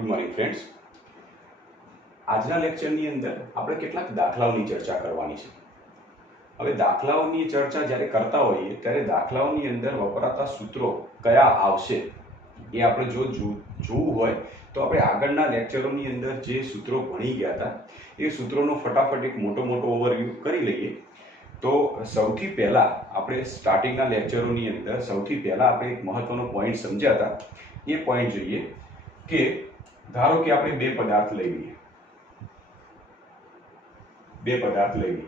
Good morning friends. આજના લેક્ચરની અંદર આપણે કેટલાક દાખલાઓની ચર્ચા કરવાની છે. હવે દાખલાઓની ચર્ચા જ્યારે કરતા હોઈએ ત્યારે દાખલાઓની અંદર વપરાતા સૂત્રો કયા આવશે એ આપણે જો જોવું હોય તો આપણે આગળના લેક્ચરોની અંદર જે સૂત્રો ભણી ગયા હતા એ સૂત્રોનો ફટાફટ એક મોટો ઓવરવ્યૂ કરી લઈએ. તો સૌથી પહેલાં આપણે સ્ટાર્ટિંગના લેક્ચરોની અંદર સૌથી પહેલાં આપણે એક મહત્વનો પોઈન્ટ સમજ્યા હતા. એ પોઈન્ટ જોઈએ કે ધારો કે આપણે બે પદાર્થ લઈ લઈએ.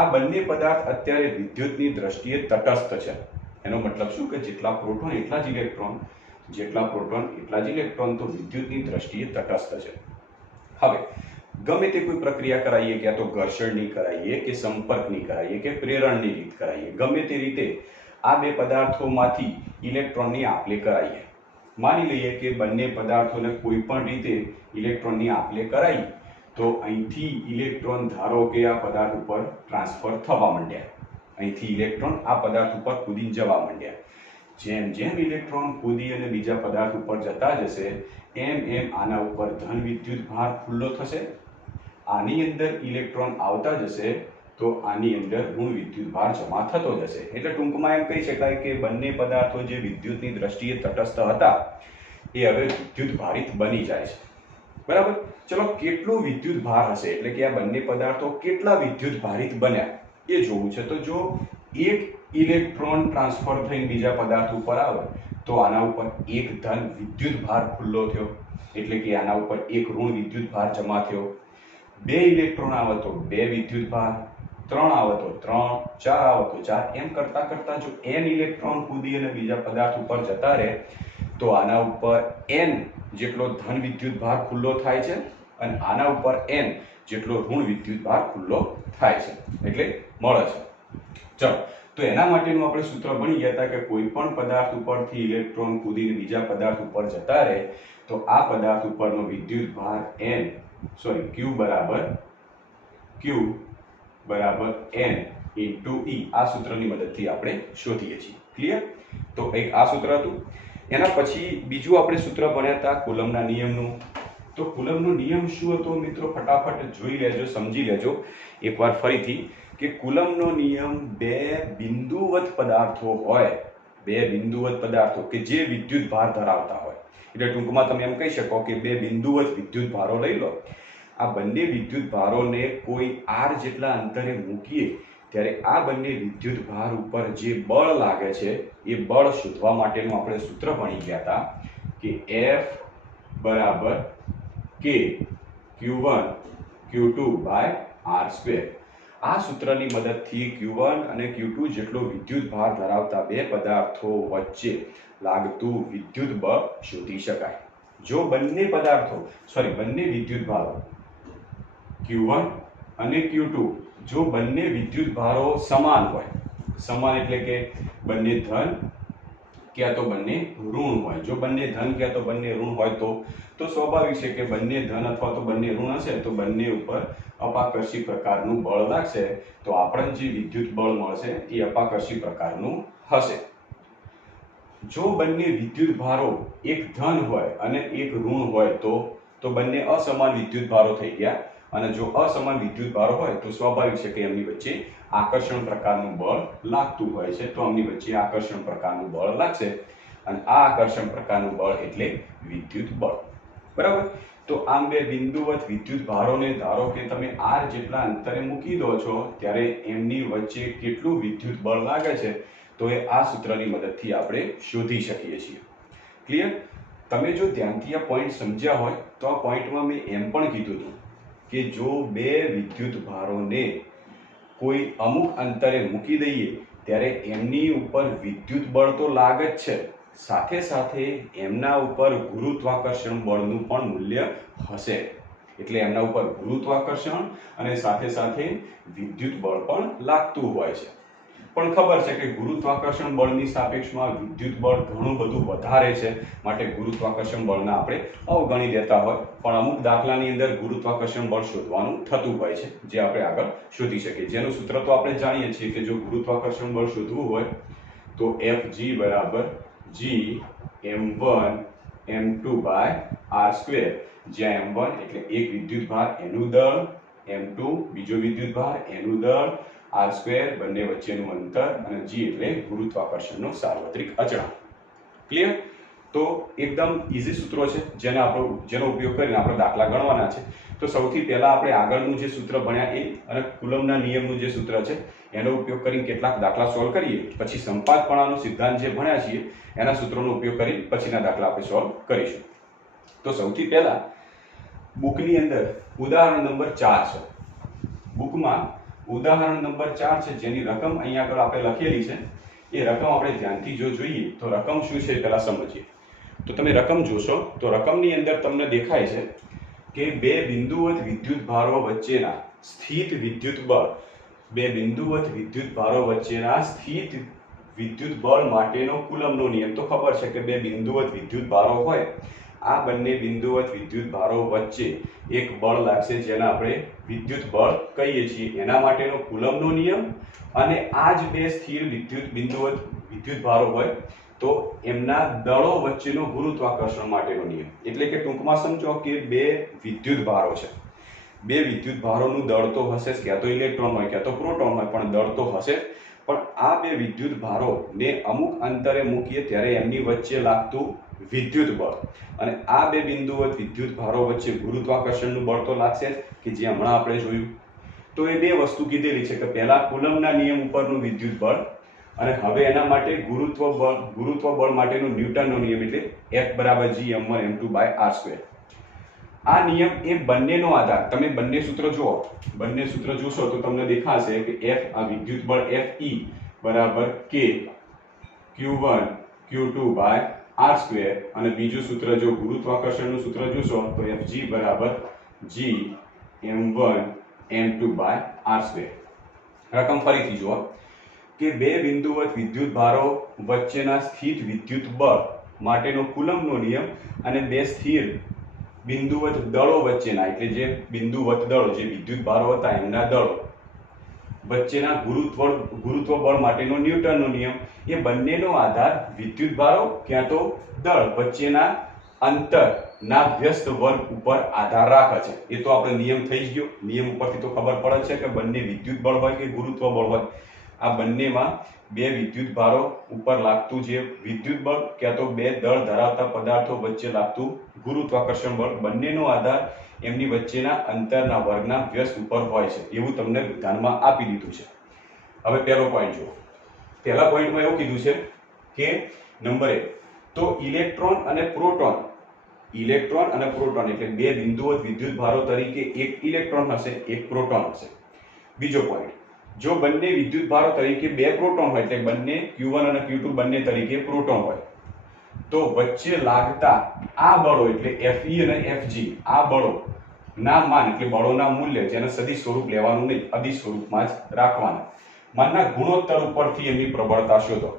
આ બંને પદાર્થ અત્યારે વિદ્યુતની દ્રષ્ટિએ તટસ્થ છે. એનો મતલબ શું કે જેટલા પ્રોટોન એટલા જ ઇલેક્ટ્રોન, જેટલા પ્રોટોન એટલા જ ઇલેક્ટ્રોન, તો વિદ્યુતની દ્રષ્ટિએ તટસ્થ છે. હવે ગમે તે કોઈ પ્રક્રિયા કરાવીએ, ક્યાં તો ઘર્ષણની કરાવીએ કે સંપર્કની કરાવીએ કે પ્રેરણની રીત કરાવીએ, ગમે તે રીતે આ બે પદાર્થોમાંથી ઇલેક્ટ્રોનની આપ-લે કરાવીએ. માની લઈએ કે બંને પદાર્થોને કોઈ પણ રીતે ઇલેક્ટ્રોનની આપ-લે કરાવી તો અહીંથી ઇલેક્ટ્રોન ધારો કે આ પદાર્થ ઉપર ટ્રાન્સફર થવા માંડ્યા. અહીંથી ઇલેક્ટ્રોન આ પદાર્થ ઉપર કૂદીને જવા માંડ્યા. જેમ જેમ ઇલેક્ટ્રોન કૂદી અને બીજા પદાર્થ ઉપર જતા જશે એમ આના ઉપર ધન વિદ્યુત ભાર ખુલ્લો થશે. આની અંદર ઇલેક્ટ્રોન આવતા જશે તો આની અંદર ઋણ વિદ્યુત ભાર જમા થતો જશે. એટલે ટૂંકમાં એમ કહી શકાય કે બંને પદાર્થો જે વિદ્યુતની દ્રષ્ટિએ તટસ્થ હતા એ હવે વિદ્યુત ભારિત બની જાય છે. બરાબર. ચલો, કેટલું વિદ્યુત ભાર હશે એટલે કે આ બંને પદાર્થો કેટલા વિદ્યુત ભારિત બન્યા એ જોવું છે. તો જો એક ઇલેક્ટ્રોન ટ્રાન્સફર થઈને બીજા પદાર્થ ઉપર આવે તો આના ઉપર એક ધન વિદ્યુત ભાર ખુલ્લો થયો, એટલે કે આના ઉપર એક ઋણ વિદ્યુત ભાર જમા થયો. બે ઇલેક્ટ્રોન આવે તો બે વિદ્યુત ભાર, 3 આવે તો 3, 4 આવે તો 4, એમ કરતા કરતા જો n ઇલેક્ટ્રોન કૂદી અને બીજા પદાર્થ ઉપર જતા રહે તો આના ઉપર n જેટલો ધન વિદ્યુત ભાર ખુલ્લો થાય છે અને આના ઉપર n જેટલો ઋણ વિદ્યુત ભાર ખુલ્લો થાય છે, એટલે મળે છે. ચલો, તો એના માટેનું આપણે સૂત્ર ભણી ગયા હતા કે કોઈ પણ પદાર્થ ઉપરથી ઇલેક્ટ્રોન કૂદીને બીજા પદાર્થ ઉપર જતા રહે તો આ પદાર્થ ઉપરનો વિદ્યુત ભાર Q બરાબર n ઇન્ટુ E. આ સૂત્રની મદદથી આપણે શોધીએ છીએ. ક્લિયર? તો એક આ સૂત્ર હતું. એના પછી બીજું આપણે સૂત્ર ભણ્યા હતા કુલમ્બના નિયમનું. તો કુલમ્બનો નિયમ શું હતો મિત્રો? ફટાફટ જોઈ લેજો, સમજી લેજો એકવાર ફરીથી કે કુલમ્બનો નિયમ બે બિંદુવત પદાર્થો હોય, બે બિંદુવત પદાર્થો કે જે વિદ્યુત ભાર ધરાવતા હોય, એટલે ટૂંકમાં તમે એમ કહી શકો કે બે બિંદુવત વિદ્યુત ભારો લઈ લો. આ બંને વિદ્યુત ભારોને કોઈ r જેટલા અંતરે મૂકીએ ત્યારે આ બંને વિદ્યુત ભાર ઉપર જે બળ લાગે છે એ બળ શોધવા માટેનું આપણે સૂત્ર ભણી ગયા હતા કે F બરાબર K Q1 Q2 by r². આ સૂત્રની મદદથી Q1 અને Q2 જેટલો વિદ્યુત ભાર ધરાવતા બે પદાર્થો વચ્ચે લાગતું વિદ્યુત બળ શોધી શકાય. જો બંને વિદ્યુત ભારો Q1 અને Q2 જો બંને વિદ્યુત ભારો સમાન હોય, સમાન એટલે કે બંને ધન ક્યાં તો બંને ઋણ હોય. જો બંને ધન ક્યાં તો બંને ઋણ હોય તો સ્વાભાવિક છે કે બંને ધન અથવા તો બંને ઋણ હશે તો બંને ઉપર અપાકર્ષી પ્રકારનું બળ લાગશે, તો આપણને જે વિદ્યુત બળ મળશે એ અપાકર્ષી પ્રકારનું હશે. જો બંને વિદ્યુત ભારો એક ધન હોય અને એક ઋણ હોય તો બંને અસમાન વિદ્યુત ભારો થઈ ગયા. અને જો અસમાન વિદ્યુત ભારો હોય તો સ્વાભાવિક છે કે એમની વચ્ચે આકર્ષણ પ્રકારનું બળ લાગતું હોય છે, તો એમની વચ્ચે આકર્ષણ પ્રકારનું બળ લાગશે અને આ આકર્ષણ પ્રકારનું બળ એટલે વિદ્યુત બળ. બરાબર. તો આમ બે બિંદુવત વિદ્યુત ભારોને ધારો કે તમે r જેટલા અંતરે મૂકી દો છો ત્યારે એમની વચ્ચે કેટલું વિદ્યુત બળ લાગે છે તો એ આ સૂત્રની મદદથી આપણે શોધી શકીએ છીએ. ક્લિયર? તમે જો ધ્યાનથી આ પોઈન્ટ સમજ્યા હોય તો આ પોઈન્ટમાં મેં એમ પણ કીધું હતું કે જો બે વિદ્યુત ભારોને કોઈ અમુક અંતરે મૂકી દઈએ ત્યારે એમની ઉપર વિદ્યુત બળ તો લાગે જ છે, સાથે સાથે એમના ઉપર ગુરુત્વાકર્ષણ બળનું પણ મૂલ્ય હશે. એટલે એમના ઉપર ગુરુત્વાકર્ષણ અને સાથે સાથે વિદ્યુત બળ પણ લાગતું હોય છે. પણ ખબર છે કે ગુરુત્વાકર્ષણ બળની સાપેક્ષમાં વિદ્યુત બળ ઘણું બધું વધારે છે, માટે ગુરુત્વાકર્ષણ બળને આપણે અવગણી દેતા હોય. પણ અમુક દાખલાની અંદર ગુરુત્વાકર્ષણ બળ શોધવાનું થતું હોય છે જે આપણે આગળ શોધી શકીએ. જેનું સૂત્ર તો આપણે જાણીએ છીએ કે જો ગુરુત્વાકર્ષણ બળ શોધવું હોય તો Fg બરાબર G m1 m2/r², જ્યાં m1 એટલે એક વિદ્યુત ભાર એનું દળ, m2 બીજો વિદ્યુત ભાર એનું દળ, r² બંને વચ્ચેનું અંતર અને g એટલે ગુરુત્વાકર્ષણનો સાર્વત્રિક અચળાંક. ક્લિયર? તો એકદમ ઈઝી સૂત્રો છે જેનો ઉપયોગ કરીને આપણે દાખલા ગણવાના છે. તો સૌથી પહેલા આપણે આગળનું જે સૂત્ર ભણ્યા એ અને કુલમના નિયમનું જે સૂત્ર છે એનો ઉપયોગ કરીને કેટલાક દાખલા સોલ્વ કરીએ, પછી સંપાતપણાનો સિદ્ધાંત જે ભણ્યા છીએ એના સૂત્રોનો ઉપયોગ કરી પછીના દાખલા આપણે સોલ્વ કરીશું. તો સૌથી પહેલા બુકની અંદર ઉદાહરણ નંબર 4 છે. બુકમાં ઉદાહરણ નંબર 4 છે જેની રકમ અહીંયા આગળ આપણે લખેલી છે. એ રકમ આપણે ધ્યાનથી જો જોઈએ તો રકમ શું છે પહેલા સમજીએ. તો તમે રકમ જોશો તો રકમની અંદર તમને દેખાય છે કે બે બિંદુવત વિદ્યુત ભારો વચ્ચેના સ્થિત વિદ્યુત બળ, બે બિંદુવત વિદ્યુત ભારો વચ્ચેના સ્થિત વિદ્યુત બળ માટેનો કુલમનો નિયમ. તો ખબર છે કે બે બિંદુવત વિદ્યુત ભારો હોય, આ બંને બિંદુવત વિદ્યુત ભારો વચ્ચે એક બળ લાગશે જેને આપણે વિદ્યુત બળ કહીએ છીએ, એના માટેનો કુલમનો નિયમ. અને આ જ બે સ્થિર બિંદુવત વિદ્યુત ભારો હોય તો એમના દળો વચ્ચેનો ગુરુત્વાકર્ષણ માટેનો નિયમ. એટલે કે ટૂંકમાં સમજો કે બે વિદ્યુત ભારો છે, બે વિદ્યુત ભારોનું દળ તો હશે જ, ક્યાં તો ઇલેક્ટ્રોન હોય ક્યાં તો પ્રોટોન હોય, પણ દળ તો હશે. પણ આ બે વિદ્યુત ભારોને અમુક અંતરે મૂકીએ ત્યારે એમની વચ્ચે લાગતું વિદ્યુત બળ અને આ બે બિંદુવત વિદ્યુત ભારો વચ્ચે ગુરુત્વાકર્ષણનું બળ તો લાગશે જ, કે જે હમણાં આપણે જોયું. તો એ બે વસ્તુ કીધેલી છે કે પહેલા કુલમના નિયમ ઉપરનું વિદ્યુત બળ અને હવે એના માટે ગુરુત્વ બળ માટેનો ન્યૂટનનો નિયમ એટલે F = G m1 m2/r². આ નિયમ એ બંનેનો આધાર, તમે બંને સૂત્ર જુઓ, બંને સૂત્ર જોશો તો તમને દેખાશે કે F આ વિદ્યુત બળ Fe = K q1 q2/r² અને બીજું સૂત્ર જો ગુરુત્વાકર્ષણનું સૂત્ર જોશો તો Fg = G m1 m2/r². રકમ ફરીથી જુઓ કે બે બિંદુવત વિદ્યુત ભારો વચ્ચેના સ્થિત વિદ્યુત બળ માટેનો કુલમનો નિયમ અને બે સ્થિર બિંદુવત દળો વચ્ચેના એટલે જે બિંદુવત દળો જે વિદ્યુત ભારો હતા એમના દળો વચ્ચેના ગુરુત્વ બળ માટેનો ન્યૂટનનો નિયમ. એ બંનેનો આધાર વિદ્યુત ભારો ક્યાં તો દળ વચ્ચેના અંતરના વ્યસ્ત વર્ગ ઉપર આધાર રાખે છે. એ તો આપણે નિયમ થઈ જ ગયો. નિયમ ઉપરથી તો ખબર પડે છે કે બંને વિદ્યુત બળ હોય કે ગુરુત્વ બળ હોય, આ બંનેમાં બે વિદ્યુત ભારો ઉપર લાગતું જે વિદ્યુત બળ ક્યાં તો બે દળ ધરાવતા પદાર્થો વચ્ચે લાગતું ગુરુત્વાકર્ષણ બળ, બંનેનો આધાર એમની વચ્ચેના અંતરના વર્ગના વ્યસ્ત ઉપર હોય છે. એવું તમને ધ્યાનમાં આપી દીધું છે. હવે પહેલો પોઈન્ટ જુઓ. પહેલા પોઈન્ટમાં એવું કીધું છે કે નંબર 1 તો ઇલેક્ટ્રોન અને પ્રોટોન એટલે બે બિંદુવત વિદ્યુત ભારો તરીકે એક ઇલેક્ટ્રોન હશે એક પ્રોટોન હશે. બીજો પોઈન્ટ, જો બંને વિદ્યુત ભારો તરીકે બે પ્રોટોન હોય એટલે બંને q1 અને q2 બંને તરીકે પ્રોટોન હોય તો વચ્ચે લાગતા આ બળો એટલે Fe અને Fg, આ બળો ના માન એટલે બળોના મૂલ્ય જેને સદિશ સ્વરૂપ લેવાનું નહીં, અદિશ સ્વરૂપમાં જ રાખવાના, માનના ગુણોત્તર ઉપરથી એમની પ્રબળતા શોધો.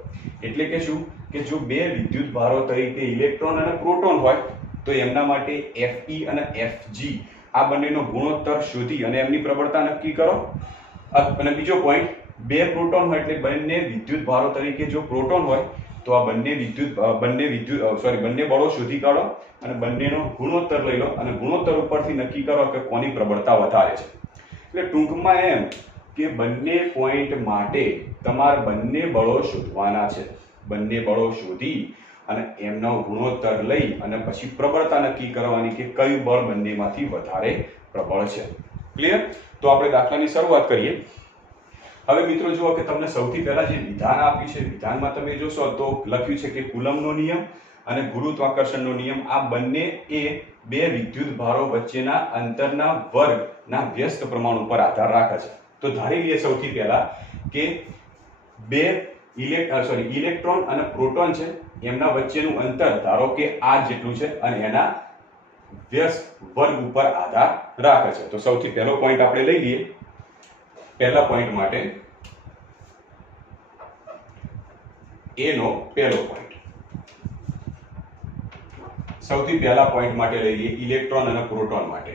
એટલે કે શું કે જો બે વિદ્યુત ભારો તરીકે ઇલેક્ટ્રોન અને પ્રોટોન હોય તો એમના માટે Fe અને Fg આ બંનેનો ગુણોત્તર શોધી અને એમની પ્રબળતા નક્કી કરો. અને બીજો પોઈન્ટ, બે પ્રોટોન હોય એટલે બંને વિદ્યુત ભારો તરીકે જો પ્રોટોન હોય તો આ બંને બળો શોધી કાઢો અને બંનેનો ગુણોત્તર લઈ લો અને ગુણોત્તર ઉપરથી નક્કી કરો કે કોની પ્રબળતા વધારે છે. એટલે ટૂંકમાં એમ કે બંને પોઈન્ટ માટે તમારે બંને બળો શોધવાના છે. બંને બળો શોધી અને એમનો ગુણોત્તર લઈ અને પછી પ્રબળતા નક્કી કરવાની કે કયું બળ બંનેમાંથી વધારે પ્રબળ છે. ક્લિયર? તો આપણે દાખલાની શરૂઆત કરીએ. હવે મિત્રો જુઓ કે તમને સૌથી પહેલા જે વિધાન આપ્યું છે, વિધાનમાં તમે જોશો તો લખ્યું છે કે કુલમનો નિયમ અને ગુરુત્વાકર્ષણનો નિયમ આ બંને એ બે વિદ્યુત ભારો વચ્ચેના અંતરના વર્ગના વ્યસ્ત પ્રમાણ ઉપર આધાર રાખે છે. તો ધારી લઈએ સૌથી પહેલા કે બે ઇલેક્ટ્રોન અને પ્રોટોન છે, એમના વચ્ચેનું અંતર ધારો કે r જેટલું છે અને એના વ્યસ્ત વર્ગ ઉપર આધાર રાખે છે. તો સૌથી પહેલો પોઈન્ટ આપણે લઈ લઈએ. પહેલા પોઈન્ટ માટે એનો પહેલો પોઈન્ટ, સૌથી પહેલા પોઈન્ટ માટે લઈ લઈએ ઇલેક્ટ્રોન અને પ્રોટોન માટે.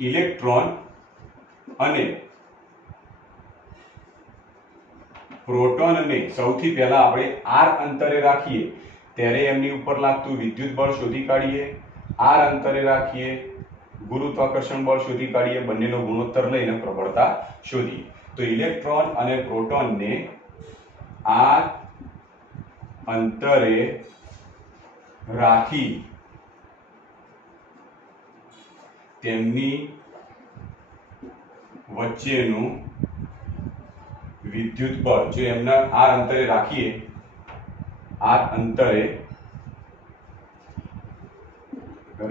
ઇલેક્ટ્રોન અને પ્રોટોનને સૌથી પહેલા આપણે r અંતરે રાખીએ ત્યારે એમની ઉપર લાગતું વિદ્યુત બળ શોધી કાઢીએ, r અંતરે રાખીએ ગુરુત્વાકર્ષણ બળ શોધી કાઢીએ, બંનેનો ગુણોત્તર લઈને પ્રબળતા શોધીએ. તો ઇલેક્ટ્રોન અને પ્રોટોનને r અંતરે રાખી તેમની વચ્ચેનું વિદ્યુત બળ, જો એમના r અંતરે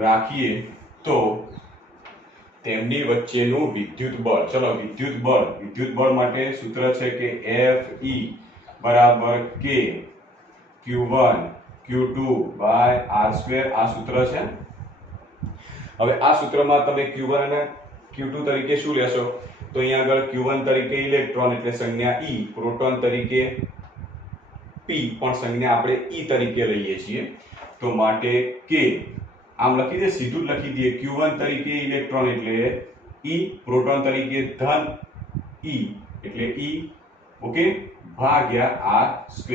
રાખીએ, તો તેમની વચ્ચેનું વિદ્યુત બળ, ચલો વિદ્યુત બળ માટે સૂત્ર છે કે Fe બરાબર K Q1 Q2 by r2, આ સૂત્ર છે. હવે આ સૂત્રમાં તમે Q1 અને Q2 તરીકે શું લેશો? તો અહીંયા આગળ Q1 તરીકે ઇલેક્ટ્રોન એટલે સંજ્ઞા E, પ્રોટોન તરીકે P પણ સંજ્ઞા આપણે E તરીકે લઈએ છીએ. તો માટે K આમ લખી દે, સીધું જ લખી દઈએ. Q1 તરીકે ઇલેક્ટ્રોન એટલે E, પ્રોટોન તરીકે ધન E એટલે E, ઓકે, ભાગ્યા r2.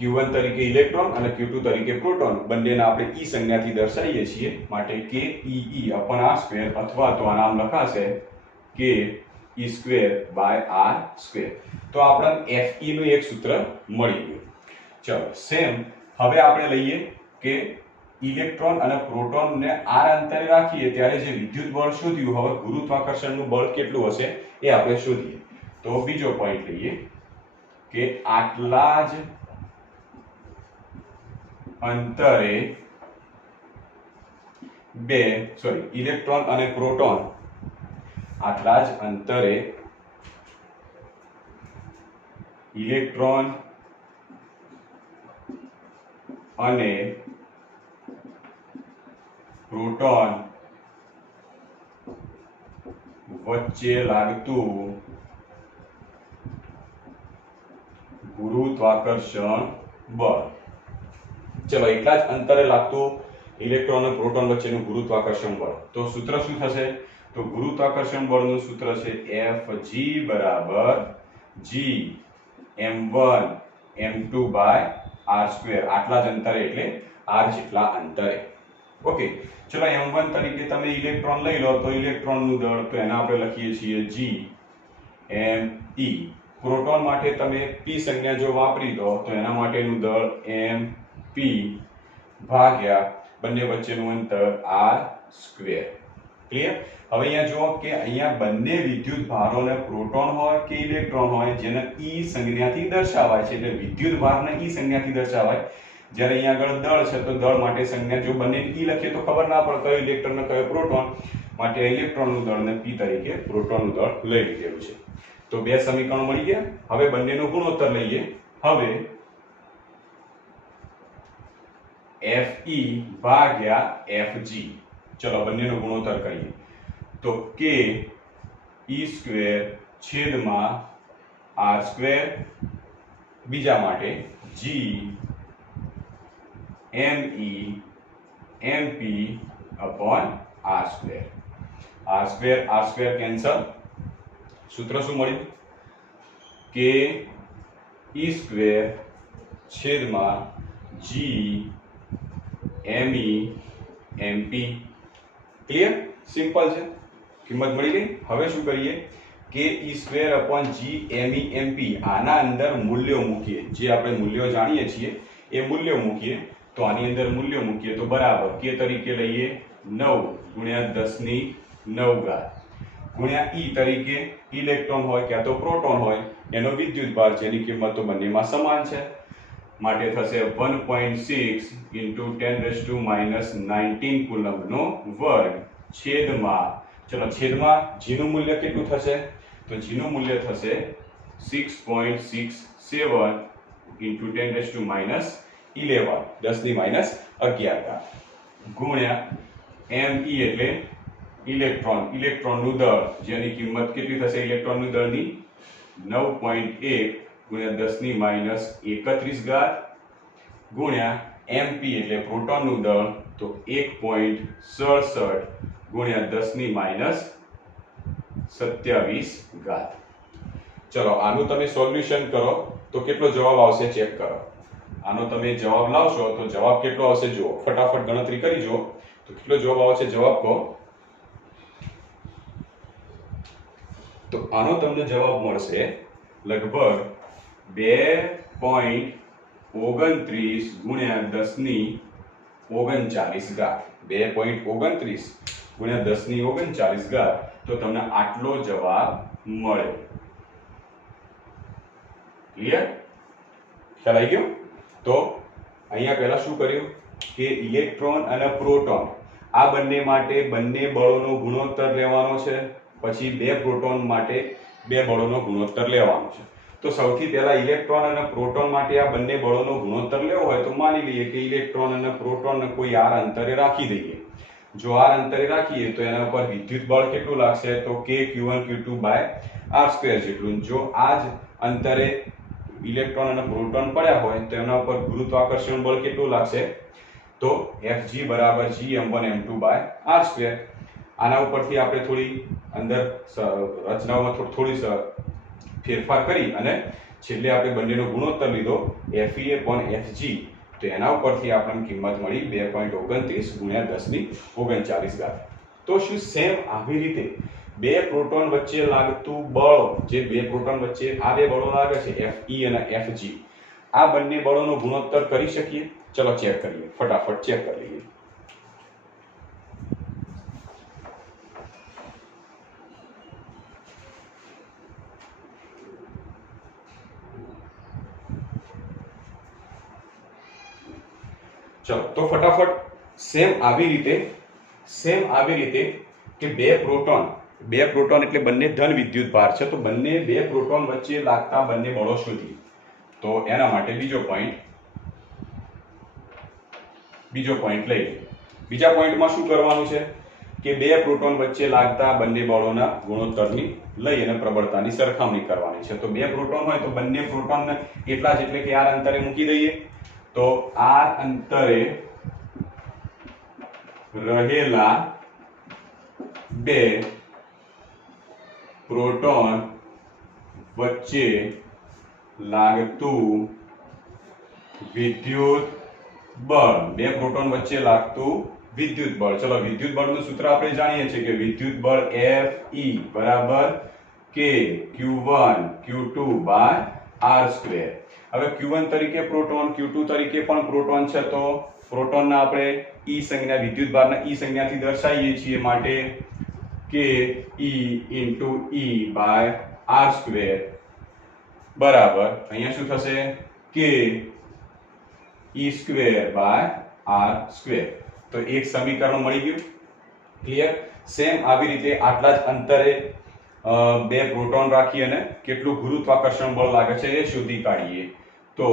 Q1 તરીકે ઇલેક્ટ્રોન અને Q2 તરીકે પ્રોટોન બંનેને આપણે E સંજ્ઞાથી દર્શાવીએ છીએ, માટે KEE/r2, અથવા તો આ નામ લખાશે KE²/r². તો આપણને Fe નું એક સૂત્ર મળી ગયું. ચલો સેમ હવે આપણે લઈએ કે ઇલેક્ટ્રોન અને પ્રોટોનને r અંતરે રાખીએ ત્યારે જે વિદ્યુત બળ શોધ્યું, હવે ગુરુત્વાકર્ષણનું બળ કેટલું હશે એ આપણે શોધીએ. તો બીજો પોઈન્ટ લઈએ કે આટલા જ અંતરે ઇલેક્ટ્રોન અને પ્રોટોન આટલા જ અંતરે ઇલેક્ટ્રોન અને પ્રોટોન વચ્ચે લાગતું ગુરુત્વાકર્ષણ બળ, ચલો એટલા જ અંતરે લાગતું ઇલેક્ટ્રોન અને પ્રોટોન વચ્ચેનું ગુરુત્વાકર્ષણ બળ. તો સૂત્ર શું થશે? તો ગુરુત્વાકર્ષણ બળનું સૂત્ર છે Fg બરાબર G m1 m2/r², આટલા જ અંતરે એટલે r જેટલા અંતરે. ઓકે, ચલો m1 તરીકે તમે ઇલેક્ટ્રોન લઈ લો તો ઇલેક્ટ્રોનનું દળ, તો એના આપણે લખીએ છીએ G me. પ્રોટોન માટે તમે p સંજ્ઞા જો વાપરી દો તો એના માટેનું દળ mp ભાગ્યા બંને વચ્ચેનું અંતર r². ક્લિયર? હવે અહીંયા જુઓ કે અહીંયા બંને વિદ્યુત ભારોને પ્રોટોન હોય કે ઇલેક્ટ્રોન હોય જેને E સંજ્ઞાથી દર્શાવાય છે, એટલે વિદ્યુત ભારને E સંજ્ઞાથી દર્શાવાય. જ્યારે અહીંયા આગળ દળ છે તો દળ માટે સંજ્ઞા જો બંને E લખીએ તો ખબર ના પડે કયો ઇલેક્ટ્રોન ને કયો પ્રોટોન, માટે ઇલેક્ટ્રોનનું દળને P તરીકે પ્રોટોનનું દળ લઈ લીધેલું છે. તો બે સમીકરણો મળી ગયા. હવે બંનેનો ગુણોત્તર લઈએ. હવે Fe ભાગ્યા Fg, ચલો બંનેનો ગુણોત્તર કરીએ તો KE²/r², બીજા માટે G me mp/r². r² cancel, સૂત્ર શું મળ્યું? KE²/G me mp. Clear? Simple છે, કિંમત મળી ગઈ. હવે શું કરીએ? KE²/G me mp, આના અંદર મૂલ્યો મૂકીએ, જે આપણે મૂલ્યો જાણીએ છીએ એ મૂલ્યો મૂકીએ. તો આની અંદર મૂલ્યો મૂકીએ તો બરાબર K તરીકે લઈએ 9 × 10⁹ ગુણ્યા E તરીકે ઇલેક્ટ્રોન હોય કે તો પ્રોટોન હોય એનો વિદ્યુત ભાર, જેની કિંમત તો બંનેમાં સમાન છે, માટે થશે 1.6 × 10⁻⁻19 કુલમ્બનો વર્ગ છેદમાં, ચલો છેદમાં G નું મૂલ્ય કેટલું થશે? તો G નું મૂલ્ય થશે 6.67 × 10⁻11 10⁻11 ગુણ્યા me એટલે ઇલેક્ટ્રોનનું દળ, જેની કિંમત કેટલી થશે ઇલેક્ટ્રોનનું દળની? 9.1 × 10⁻31 ગુણ્યા mp એટલે પ્રોટોનનું દળ, તો 1.67 × 10⁻27. ચલો આનું તમે સોલ્યુશન કરો તો કેટલો જવાબ આવશે ચેક કરો. આનો તમે જવાબ લાવશો તો જવાબ કેટલો આવશે જુઓ, ફટાફટ ગણતરી કરી જુઓ તો કેટલો જવાબ આવશે, જવાબ કહો. તો આનો તમને જવાબ મળશે લગભગ 2.29 ગુણ્યા 10⁻39 ઘાત. 2.29 ગુણ્યા 10⁻39 ઘાત, તો તમને આટલો જવાબ મળે. ક્લિયર? ખ્યાલ આવી ગયો? તો અહીંયા પહેલા શું કર્યું કે ઇલેક્ટ્રોન અને પ્રોટોન આ બંને માટે બંને બળોનો ગુણોત્તર લેવાનો છે, પછી બે પ્રોટોન માટે બે બળોનો ગુણોત્તર લેવાનો છે. તો સૌથી પહેલા ઇલેક્ટ્રોન અને પ્રોટોન માટે આ બંને બળોનો ગુણોત્તર લેવો હોય તો માની લઈએ કે ઇલેક્ટ્રોન અને પ્રોટોનને કોઈ r અંતરે રાખી દઈએ. જો r અંતરે રાખીએ તો એના ઉપર વિદ્યુત બળ કેટલું લાગશે, તો k q1 q2 r² જેટલું. જો આ જ અંતરે ઇલેક્ટ્રોન અને પ્રોટોન પડ્યા હોય તો એના ઉપર ગુરુત્વાકર્ષણ બળ કેટલું લાગશે, તો Fg બરાબર gm1m2 r². આના ઉપરથી આપણે થોડી અંદર રચનાઓમાં થોડી ફેરફાર કરી અને છેલ્લે આપણે બંનેનો ગુણોત્તર લીધો Fe/Fg, તો એના ઉપરથી આપણને કિંમત મળી 2.29 ગુણ્યા 10⁻39 ઘાત. તો શું સેમ આવી રીતે બે પ્રોટોન વચ્ચે લાગતું બળ, જે બે પ્રોટોન વચ્ચે આ બે બળો લાગે છે Fe અને Fg, આ બંને બળોનો ગુણોત્તર કરી શકીએ? ચલો ચેક કરીએ, ફટાફટ ચેક કરી લઈએ. ચલો તો ફટાફટ સેમ આવી રીતે કે બે પ્રોટોન એટલે બંને ધન વિદ્યુત ભાર છે, તો બંને બે પ્રોટોન વચ્ચે લાગતા બંને બળો શોધીએ. તો એના માટે બીજો પોઈન્ટ લઈએ. બીજા પોઈન્ટમાં શું કરવાનું છે કે બે પ્રોટોન વચ્ચે લાગતા બંને બળોના ગુણોત્તરની લઈ અને પ્રબળતાની સરખામણી કરવાની છે. તો બે પ્રોટોન હોય તો બંને પ્રોટોનને એટલા જ એટલે કે r અંતરે મૂકી દઈએ. તો r અંતરે રહેલા બે પ્રોટોન વચ્ચે લાગતું વિદ્યુત બળ, બે પ્રોટોન વચ્ચે લાગતું વિદ્યુત બળ. ચલો વિદ્યુત બળનું સૂત્ર આપણે જાણીએ છીએ કે વિદ્યુત બળ Fe બરાબર k q1 q2 r². હવે q1 તરીકે પ્રોટોન, q2 તરીકે પણ પ્રોટોન છે, તો પ્રોટોનના આપણે e સંજ્ઞા, વિદ્યુત ભારના e સંજ્ઞાથી દર્શાવીએ છીએ, માટે k e × e/r² બરાબર અહીંયા શું થશે, k e²/r². તો એક સમીકરણ મળી ગયું. ક્લિયર? સેમ આવી રીતે આટલા જ અંતરે બે પ્રોટોન રાખી અને કેટલું ગુરુત્વાકર્ષણ બળ લાગે છે એ શોધી કાઢીએ. તો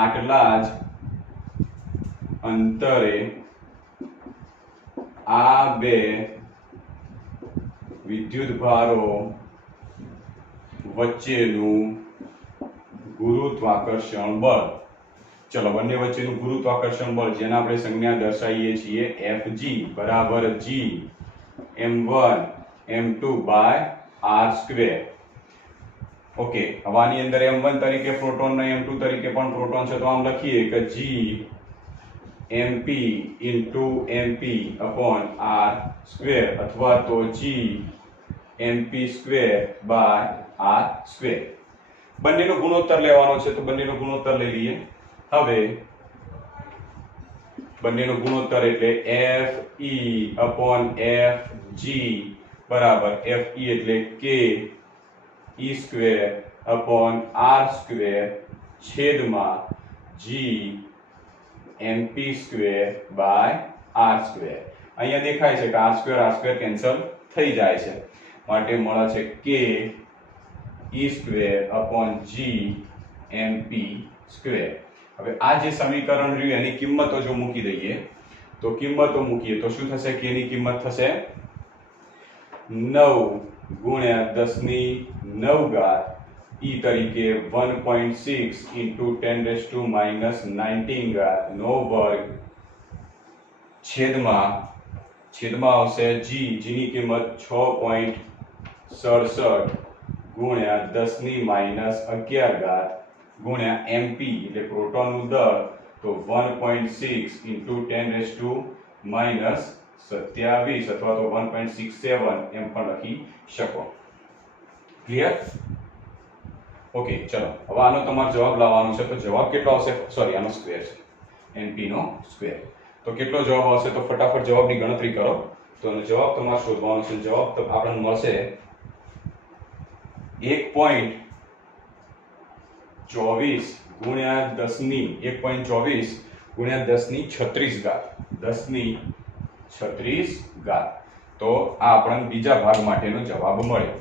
આટલા જ અંતરે આ બે વિદ્યુત ભારો વચ્ચેનું ગુરુત્વાકર્ષણ બળ. ચલો બંને વચ્ચેનું ગુરુત્વાકર્ષણ બળ જેને આપણે સંજ્ઞા દર્શાવીએ છીએ Fg બરાબર g m1 m2 r². Okay, હવે આની અંદર m1 તરીકે પ્રોટોન ને m2 તરીકે પણ પ્રોટોન છે, તો આમ લખીએ કે g mp × mp/r² અથવા તો g mp²/r². બંનેનો ગુણોત્તર લેવાનો છે, તો બંનેનો ગુણોત્તર લઈ લઈએ. હવે બંનેનો ગુણોત્તર એટલે Fe/Fg બરાબર Fe એટલે k e²/r² છેદમાં g mp²/r². અહીંયા દેખાય છે કે r² કેન્સલ થઈ જાય છે, માટે મળે છે k e²/g mp². હવે આ જે સમીકરણ રહ્યું એની કિંમતો જો મૂકી દઈએ તો શું થશે, k ની કિંમત થશે 9 ગુણ્યા 10⁹ ઘાત e તરીકે 1.6 × 10⁻⁻19 ઘાત નો વર્ગ છેદમાં આવશે g ની કિંમત 6.7 67 ગુણ્યા 10 ની -11 ગુણ્યા mp એટલે પ્રોટોનનું દળ તો 1.6 into 10⁻⁻27 અથવા તો 1.67 એમ પણ લખી શકો. ક્લિયર? ઓકે, ચલો હવે આનો તમારો જવાબ લાવવાનો છે. તો જવાબ કેટલો આવશે? સોરી, આનો સ્ક્વેર છે, np નો સ્ક્વેર. તો કેટલો જવાબ આવશે? તો ફટાફટ જવાબની ગણતરી કરો. તો આનો જવાબ તમારે શોધવાનો છે. જવાબ તો આપણને મળશે 1.24 ગુણ્યા 10 ની 1.24 ગુણ્યા 10 ની 36 ઘાત 10 ની 36 ઘાત. તો આ આપણને બીજા ભાગ માટેનો જવાબ મળ્યો.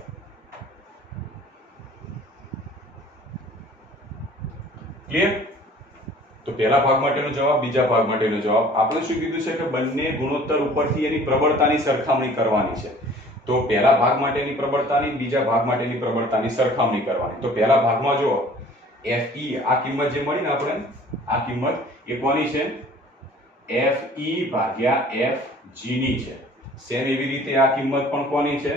ક્લિયર? તો પહેલા ભાગ માટેનો જવાબ, બીજા ભાગ માટેનો જવાબ. આપણે શું કીધું છે કે બંને ગુણોત્તર ઉપરથી એની પ્રબળતાની સરખામણી કરવાની છે. તો પહેલા ભાગ માટેની પ્રબળતાની, બીજા ભાગ માટેની પ્રબળતાની સરખામણી કરવાની. તો પહેલા ભાગમાં જો Fe આ કિંમત જે મળી ને આપણે, આ કિંમત એ કોની છે? Fe ભાગ્યા Fg ની છે. સેમ એવી રીતે આ કિંમત પણ કોની છે?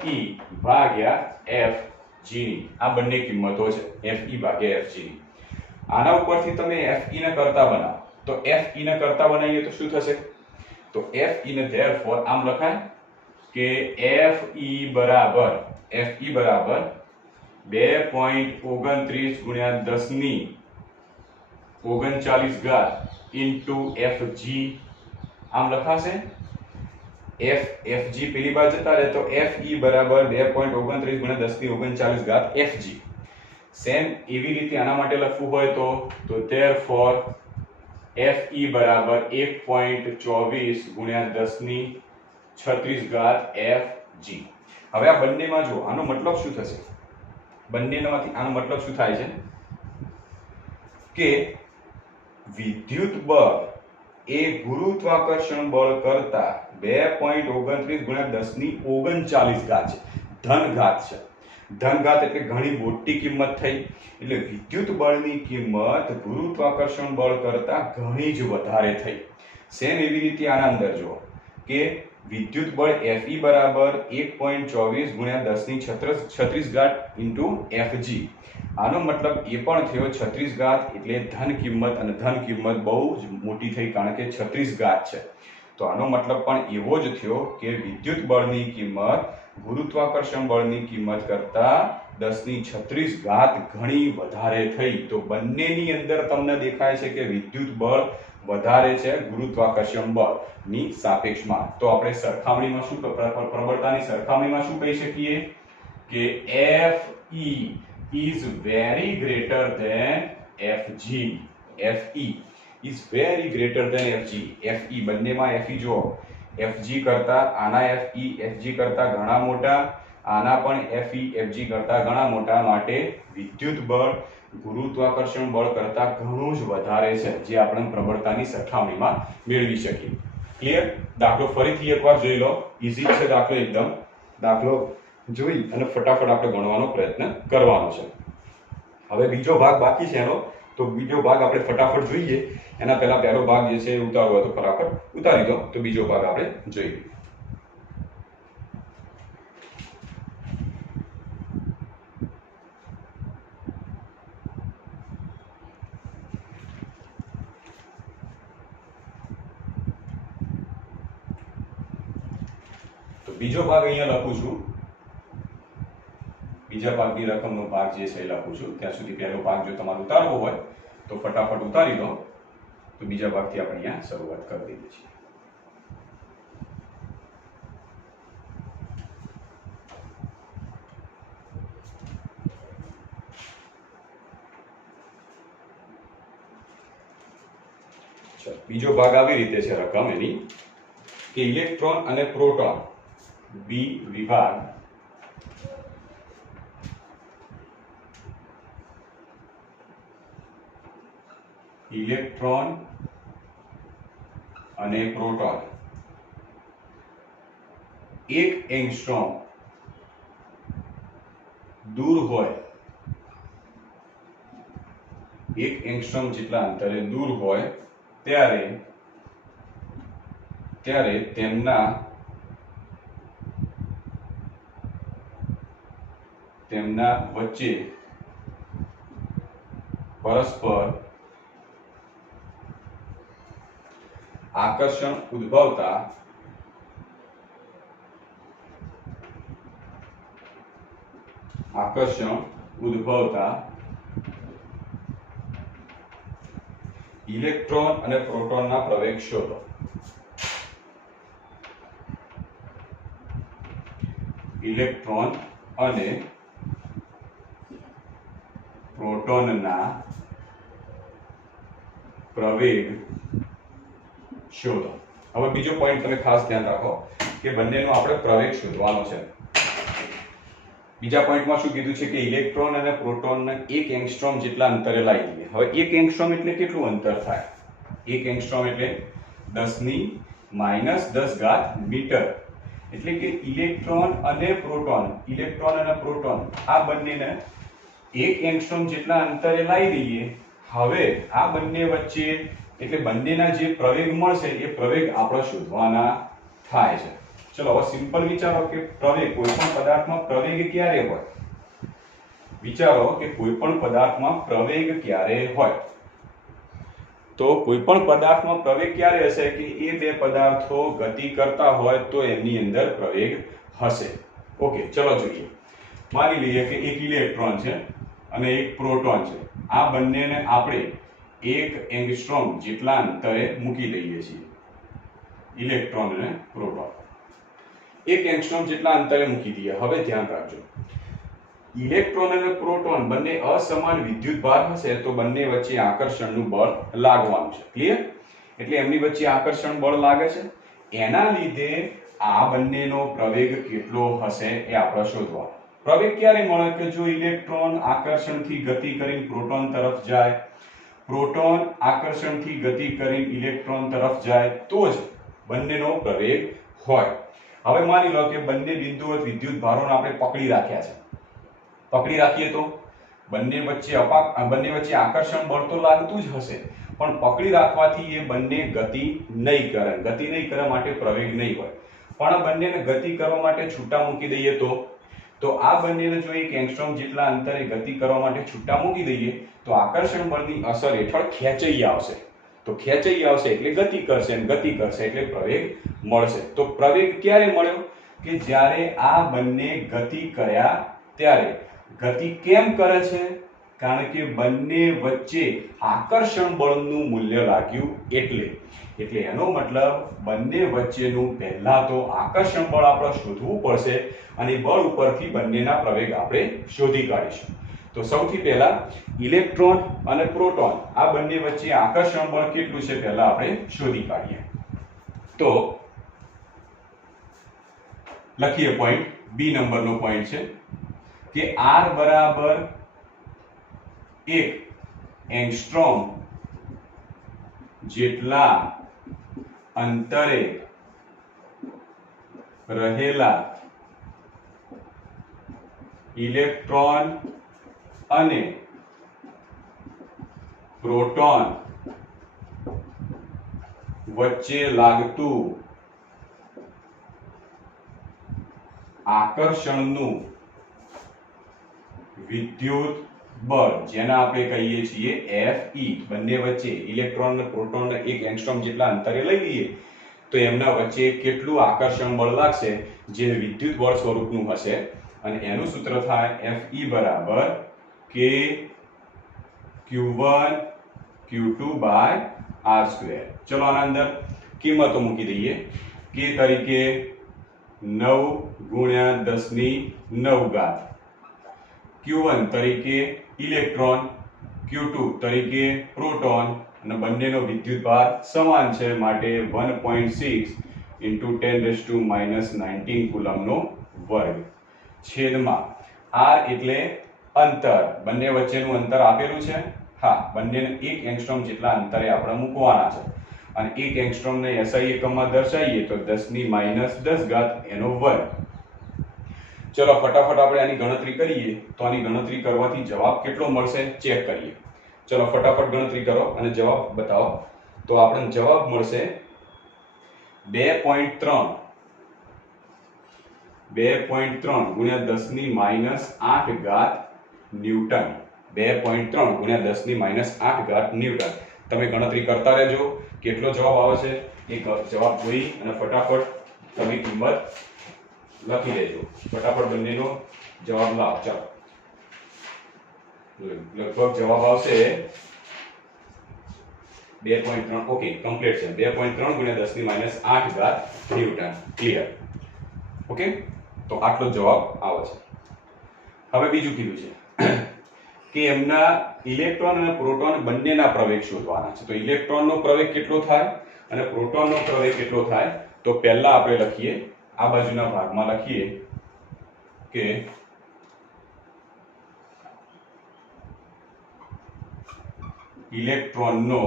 Fe ભાગ્યા Fg ની. આ બંને કિંમતો છે Fe ભાગ્યા Fg ની. આના ઉપરથી તમે Fe ને કરતા બનાવો. તો Fe ને કરતા બનાવીએ તો શું થશે? તો Fe ને therefore આમ લખાય કે Fe બરાબર 2.29 ગુણ્યા 10 ની 39 ઘાત ઇન્ટુ Fg આમ લખાશે. Fg પેલી બાજુ જતા રહે તો Fe બરાબર 2.29 ગુણ્યા 10 ની 39 ઘાત Fg. સેમ એવી રીતે આના માટે લખવું હોય તો therefore Fe બરાબર 1.24 ગુણ્યા 10 ની 36 ઘાત Fg. હવે આ બંનેમાં જો આનો મતલબ શું થશે? બંનેમાંથી આનો મતલબ શું થાય છે કે વિદ્યુત બળ એ ગુરુત્વાકર્ષણ બળ કરતા 2.29 ગુણ્યા 10 ની 39 ઘાત છે. ધન ઘાત છે. ધન ઘાત એટલે ઘણી મોટી કિંમત થઈ. એટલે વિદ્યુત બળની કિંમત ગુરુત્વાકર્ષણ બળ કરતા ઘણી જ વધારે થઈ. સેમ એવી રીતે આના અંદર જો કે વિદ્યુત બળ Fe બરાબર 1.24 ગુણ્યા 10 ની 36 ઘાત ઇન્ટુ Fg. આનો મતલબ એ પણ થયો 36 ઘાત એટલે ધન કિંમત, અને ધન કિંમત બહુ જ મોટી થઈ કારણ કે 36 ઘાત છે. તો આનો મતલબ પણ એવો જ થયો કે વિદ્યુત બળની કિંમત ગુરુત્વાકર્ષણ બળની કિંમત કરતા 10 ની 36 ઘાત ઘણી વધારે થઈ. તો બંનેની અંદર તમને દેખાય છે કે વિદ્યુત બળ વધારે છે ગુરુત્વાકર્ષણ બળની સાપેક્ષમાં. તો આપણે સરખામણીમાં શું, પ્રબળતાની સરખામણીમાં શું કહી શકીએ કે Fe is very greater than Fg. Fe is very greater than Fg. Fe બંનેમાં Fe જો Fg કરતા, આના Fe Fg કરતા ઘણા મોટા, આના પણ Fe Fg કરતા ઘણા મોટા. માટે વિદ્યુત બળ ગુરુત્વાકર્ષણ બળ કરતા ઘણું જ વધારે છે, જે આપણે પ્રબળતાની સરખામણીમાં મેળવી શકીએ. ક્લિયર? દાખલો ફરીથી એકવાર જોઈ લો. ઈઝી છે દાખલો એકદમ. દાખલો જોઈ અને ફટાફટ આપણે ગણવાનો પ્રયત્ન કરવાનો છે. હવે બીજો ભાગ બાકી છે એનો, તો બીજો ભાગ આપણે ફટાફટ જોઈએ. એના પહેલા પહેલો ભાગ જે છે ઉતારવો હોય તો ફટાફટ ઉતારી દો. તો બીજો ભાગ આપણે જોઈએ. તો બીજો ભાગ અહીંયા લખું છું. બીજા ભાગની રકમનો ભાગ જે છે એ લખું છું. ત્યાં સુધી પહેલો ભાગ જો તમારે ઉતારવો હોય તો ફટાફટ ઉતારી લો. તો બીજા ભાગથી આપણે અહીંયા શરૂઆત કરી દઈએ છીએ. બીજો ભાગ આવી રીતે છે રકમ એની કે ઇલેક્ટ્રોન અને પ્રોટોન બી વિભાગ ઇલેક્ટ્રોન અને પ્રોટોન 1 એંગસ્ટ્રોમ દૂર હોય, 1 એંગસ્ટ્રોમ જેટલા અંતરે દૂર હોય ત્યારે તેમના તેમના વચ્ચે પરસ્પર આકર્ષણ ઉદ્ભવતા ઇલેક્ટ્રોન અને પ્રોટોનના પ્રવેગ શોધો. ઇલેક્ટ્રોન અને પ્રોટોનના પ્રવેગ શોધો. હવે બીજો પોઈન્ટ તમે ખાસ ધ્યાન રાખો કે બંનેનો આપણે પ્રવેગ શોધવાનો છે. બીજા પોઈન્ટમાં શું કીધું છે કે ઇલેક્ટ્રોન અને પ્રોટોનને 1 એંગસ્ટ્રોમ જેટલા અંતરે લાવી દઈએ. હવે 1 એંગસ્ટ્રોમ એટલે કેટલું અંતર થાય? 1 એંગસ્ટ્રોમ એટલે 10 ની -10 ઘાત મીટર. એટલે કે ઇલેક્ટ્રોન અને પ્રોટોન આ બંનેને 1 એંગસ્ટ્રોમ જેટલા અંતરે લાવી દઈએ. હવે આ બંને વચ્ચે એટલે બંનેના જે પ્રવેગ મળશે એ પ્રવેગ આપણે શોધવાના થાય છે. ચલો હવે સિમ્પલ વિચારો કે પ્રવેગ કોઈ પણ પદાર્થમાં પ્રવેગ ક્યારે હોય? વિચારો કે કોઈ પણ પદાર્થમાં પ્રવેગ ક્યારે હોય? તો કોઈ પણ પદાર્થમાં પ્રવેગ ક્યારે હશે કે એ બે પદાર્થો ગતિ કરતા હોય તો એની અંદર પ્રવેગ હશે. ઓકે, ચલો જોઈએ. માની લઈએ કે એક ઇલેક્ટ્રોન છે અને એક પ્રોટોન છે. આ બંનેને આપણે 1 એંગસ્ટ્રોમ જેટલા અંતરે મૂકી દઈએ છીએ. ઇલેક્ટ્રોન અને પ્રોટોન 1 એંગસ્ટ્રોમ જેટલા અંતરે મૂકી દઈએ. હવે ધ્યાન રાખજો, ઇલેક્ટ્રોન અને પ્રોટોન બંને અસમાન વિદ્યુત ભાર હશે તો બંને વચ્ચે આકર્ષણનું બળ લાગવાનું છે. ક્લિયર? એટલે એમની વચ્ચે આકર્ષણ બળ લાગે છે. એના લીધે આ બંનેનો પ્રવેગ કેટલો હશે એ આપણે શોધવાનો. પ્રવેગ ક્યારે મળે કે જો ઇલેક્ટ્રોન આકર્ષણથી ગતિ કરીને પ્રોટોન તરફ જાય, પ્રોટોન આકર્ષણથી ગતિ કરીને ઇલેક્ટ્રોન તરફ જાય તો જ બંનેનો પ્રવેગ હોય. હવે માની લો કે બંને બિંદુઓ વિદ્યુત ભારોને આપણે પકડી રાખ્યા છે. પકડી રાખીએ તો બંને વચ્ચે આકર્ષણ બળ તો લાગતું જ હશે, પણ પકડી રાખવાથી એ બંને ગતિ નહીં કરે માટે પ્રવેગ નહીં હોય. પણ બંનેને ગતિ કરવા માટે છૂટા મૂકી દઈએ તો આ બંનેને જો 1 એંગસ્ટ્રોમ જેટલા અંતરે ગતિ કરવા માટે છૂટા મૂકી દઈએ તો આકર્ષણ બળની અસર હેઠળ ખેંચાઈ આવશે. તો ખેંચાઈ આવશે એટલે ગતિ કરશે એટલે પ્રવેગ મળશે. તો પ્રવેગ ક્યારે મળ્યો કે જ્યારે આ બંને ગતિ કર્યા ત્યારે. ગતિ કેમ કરે છે? કારણ કે બંને વચ્ચે આકર્ષણ બળનું મૂલ્ય લાગ્યું એટલે એનો મતલબ બંને વચ્ચેનું પહેલા તો આકર્ષણ બળ આપણે શોધવું પડશે અને બળ ઉપરથી બંનેના પ્રવેગ આપણે શોધી કાઢીશું. તો સૌથી પહેલા ઇલેક્ટ્રોન અને પ્રોટોન આ બંને વચ્ચે આકર્ષણ બળ કેટલું છે પહેલા આપણે શોધી કાઢીએ. તો લખીએ પોઈન્ટ. બી નંબરનો પોઈન્ટ છે કે R બરાબર 1 એંગસ્ટ્રોમ જેટલા અંતરે રહેલા ઇલેક્ટ્રોન અને પ્રોટોન વચ્ચે લાગતું આકર્ષણનું વિદ્યુત બળ જેના આપણે કહીએ છીએ Fe. બંને વચ્ચે ઇલેક્ટ્રોન અને પ્રોટોન 1 એંગસ્ટ્રોમ જેટલા અંતરે લઈ લઈએ તો એમના વચ્ચે કેટલું આકર્ષણ બળ લાગશે જે વિદ્યુત બળ સ્વરૂપનું હશે અને એનું સૂત્ર થાય Fe બરાબર K Q1 Q2 by R². ચલો આના અંદર કિંમતો મૂકી દઈએ. K તરીકે 9 ગુણ્યા 10 ની 9 ઘાત, Q1 તરીકે ઇલેક્ટ્રોન, Q2 તરીકે પ્રોટોન અને બંનેનો વિદ્યુત ભાર સમાન છે માટે 1.6 × 10⁻⁻19 કુલમનો વર્ગ છેદમાં R એટલે અંતર. બંને વચ્ચેનું અંતર આપેલું છે. હા, બંનેને 1 એંગસ્ટ્રોમ જેટલા અંતરે આપણે મૂકવાના છે અને 1 એંગસ્ટ્રોમને SI એકમમાં દર્શાવીએ તો 10⁻10 ઘાત એનો વર્ગ. ચલો ફટાફટ આપણે આની ગણતરી કરીએ તો આની ગણતરી કરવાથી જવાબ કેટલો મળશે ચેક કરીએ. ચલો ફટાફટ ગણતરી કરો અને જવાબ બતાવો. તો આપણને જવાબ મળશે 2.3 2.3 ગુણ્યા 10⁻8 ઘાત ન્યૂટન. 2.3 ગુણ્યા 10⁻8 ઘાત ન્યૂટન. તમે ગણતરી કરતા રહેજો કેટલો જવાબ આવે છે. એક જવાબ જોઈ અને ફટાફટ તમે કિંમત લખી દેજો. ફટાફટ બંનેનો જવાબ લાવો. ચાલો, લગભગ જવાબ આવશે 2.3. ઓકે, કમ્પ્લીટ છે. 2.3 ગુણ્યા 10⁻8 ઘાત ન્યૂટન. ક્લિયર? ઓકે, તો આટલો જવાબ આવે છે. હવે બીજું કીધું છે કે એમના ઇલેક્ટ્રોન અને પ્રોટોન બંનેના પ્રવેગ શોધવાના છે. તો ઇલેક્ટ્રોનનો પ્રવેગ કેટલો થાય અને પ્રોટોનનો પ્રવેગ કેટલો થાય, તો પહેલા આપણે લખીએ, આ બાજુના ભાગમાં લખીએ કે ઇલેક્ટ્રોનનો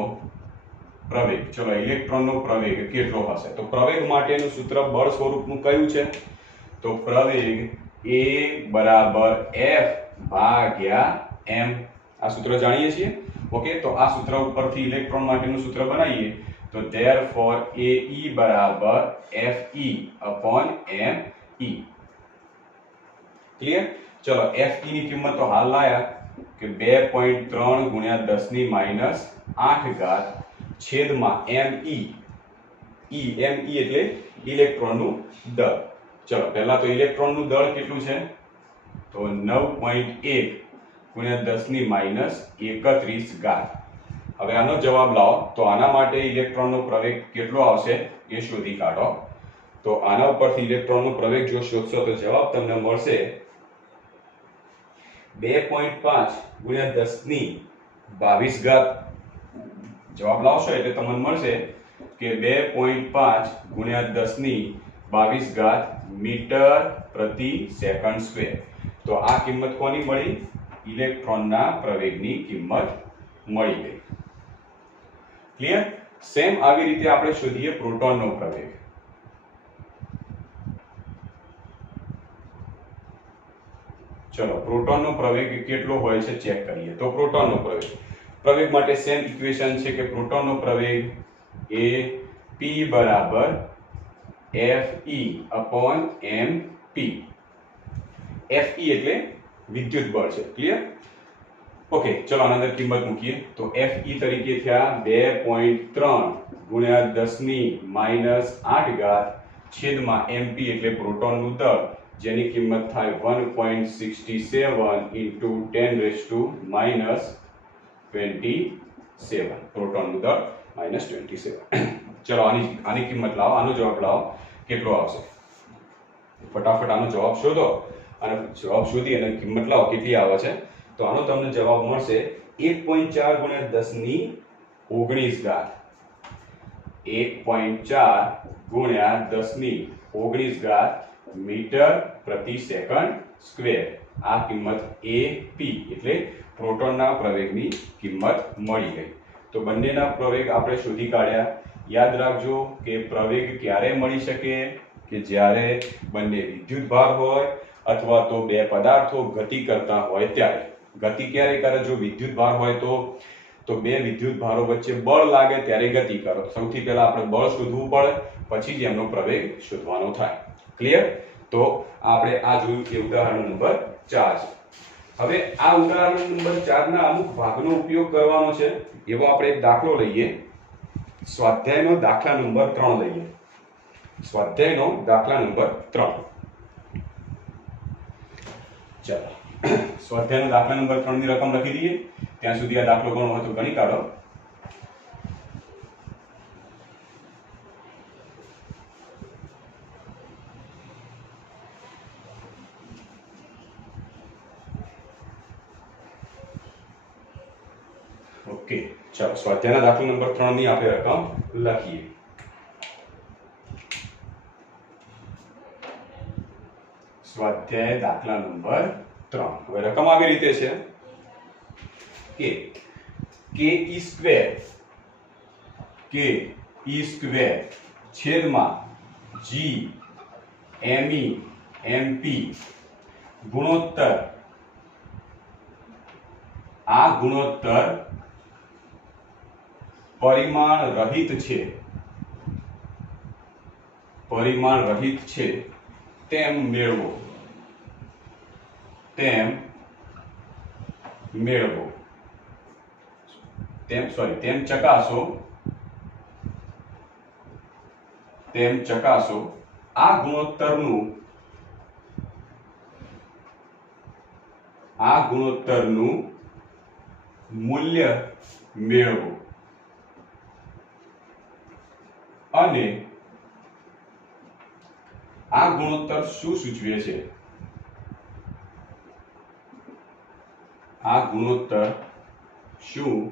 પ્રવેગ. ચલો, ઇલેક્ટ્રોનનો પ્રવેગ કેટલો હશે? તો પ્રવેગ માટેનું સૂત્ર બળ સ્વરૂપનું કયું છે? તો પ્રવેગ A બરાબર F/m. આ સૂત્ર જાણીએ છીએ. ઓકે, તો આ સૂત્ર ઉપરથી ઇલેક્ટ્રોન માટેનું સૂત્ર બનાવીએ તો therefore AE બરાબર Fe/me. ક્લિયર? ચલો, Fe ની કિંમત તો હાલ લાયા કે 2.3 ગુણ્યા 10⁻8 ઘાત છેદમાં me. me એટલે ઇલેક્ટ્રોનનું દળ. ચલો, પહેલા તો ઇલેક્ટ્રોનનું દળ કેટલું છે? તો 9.1 ગુણ્યા 10⁻31 ઘાત. હવે આનો જવાબ લાવો તો આના માટે ઇલેક્ટ્રોનનો પ્રવેગ કેટલો આવશે એ શોધી કાઢો. તો આના ઉપરથી ઇલેક્ટ્રોનનો પ્રવેગ જો શોધશો તો જવાબ તમને મળશે 2.5 ગુણ્યા 10⁻22 ઘાત. જવાબ લાવશો એટલે તમને મળશે કે 2.5 ગુણ્યા 10⁻22 ઘાત મીટર પ્રતિ સેકન્ડ સ્ક્વેર. તો આ કિંમત કોની મળી? ઇલેક્ટ્રોનના પ્રવેગની કિંમત મળી ગઈ. ક્લિયર? સેમ આવી રીતે આપણે શોધીએ પ્રોટોનનો પ્રવેગ. ચલો, પ્રોટોનનો પ્રવેગ કેટલો હોય છે ચેક કરીએ. તો પ્રોટોનનો પ્રવેગ માટે સેમ ઇક્વેશન છે કે પ્રોટોનનો પ્રવેગ એ P બરાબર Fe/mp. Fe એટલે વિદ્યુત બળ છે. ક્લિયર? ઓકે, ચલો આના અંદર કિંમત મૂકીએ તો Fe તરીકે થયા 2.3 ગુણ્યા 10⁻8 ઘાત છેદમાં mp એટલે પ્રોટોનનું દળ, જેની કિંમત થાય 1.67 into 10⁻27. પ્રોટોનનું દળ -27. ચલો, આની કિંમત લાવો, આનો જવાબ લાવો કેટલો આવશે. ફટાફટ આનો જવાબ શોધો અને જવાબ શોધી અને કિંમત લાવો કેટલી આવે છે. તો આનો તમને જવાબ મળશે 1.4 ગુણ્યા 10⁻19 ઘાત. 1.4 ગુણ્યા 10⁻19 ઘાત મીટર પ્રતિ સેકન્ડ સ્ક્વેર. આ કિંમત AP એટલે પ્રોટોનના પ્રવેગની કિંમત મળી ગઈ. તો બંનેના પ્રવેગ આપણે શોધી કાઢ્યા. યાદ રાખજો કે પ્રવેગ ક્યારે મળી શકે કે જ્યારે બંને વિદ્યુતભાર હોય અથવા તો બે પદાર્થો ગતિ કરતા હોય ત્યારે. ગતિ ક્યારે કરે? જો વિદ્યુતભાર હોય તો બે વિદ્યુતભારો વચ્ચે બળ લાગે ત્યારે ગતિ કરો. સૌથી પહેલા આપણે બળ શોધવું પડે, પછી જ એમનો પ્રવેગ શોધવાનો થાય. ક્લિયર? તો આપણે આ જોયું કે ઉદાહરણ નંબર 4 છે. હવે આ ઉદાહરણ નંબર 4 ના અમુક ભાગનો ઉપયોગ કરવાનો છે. એવો આપણે એક દાખલો લઈએ. સ્વાધ્યાયનો દાખલા નંબર 3 લઈએ. સ્વાધ્યાયનો દાખલા નંબર 3. ચાલો, સ્વાધ્યાયનો દાખલા નંબર 3 ની રકમ લખી દઈએ. ત્યાં સુધી આ દાખલો ગણો હોય તો ગણી કાઢો. ઓકે, ચાલો સ્વાધ્યાયના દાખલા નંબર 3 ની આપણે રકમ લખીએ. સ્વાધ્યાય દાખલા નંબર 3. હવે રકમ આવી રીતે છે કે ke સ્ક્વેર છેદમાં g me mp ગુણોત્તર. આ ગુણોત્તર પરિમાણ રહિત છે. તેમ મેળવો, તેમ મેળવો, તેમ ચકાસો, તેમ ચકાસો આ ગુણોત્તરનું મૂલ્ય મેળવો અને આ ગુણોત્તર શું સૂચવે છે? આ ગુણોત્તર શું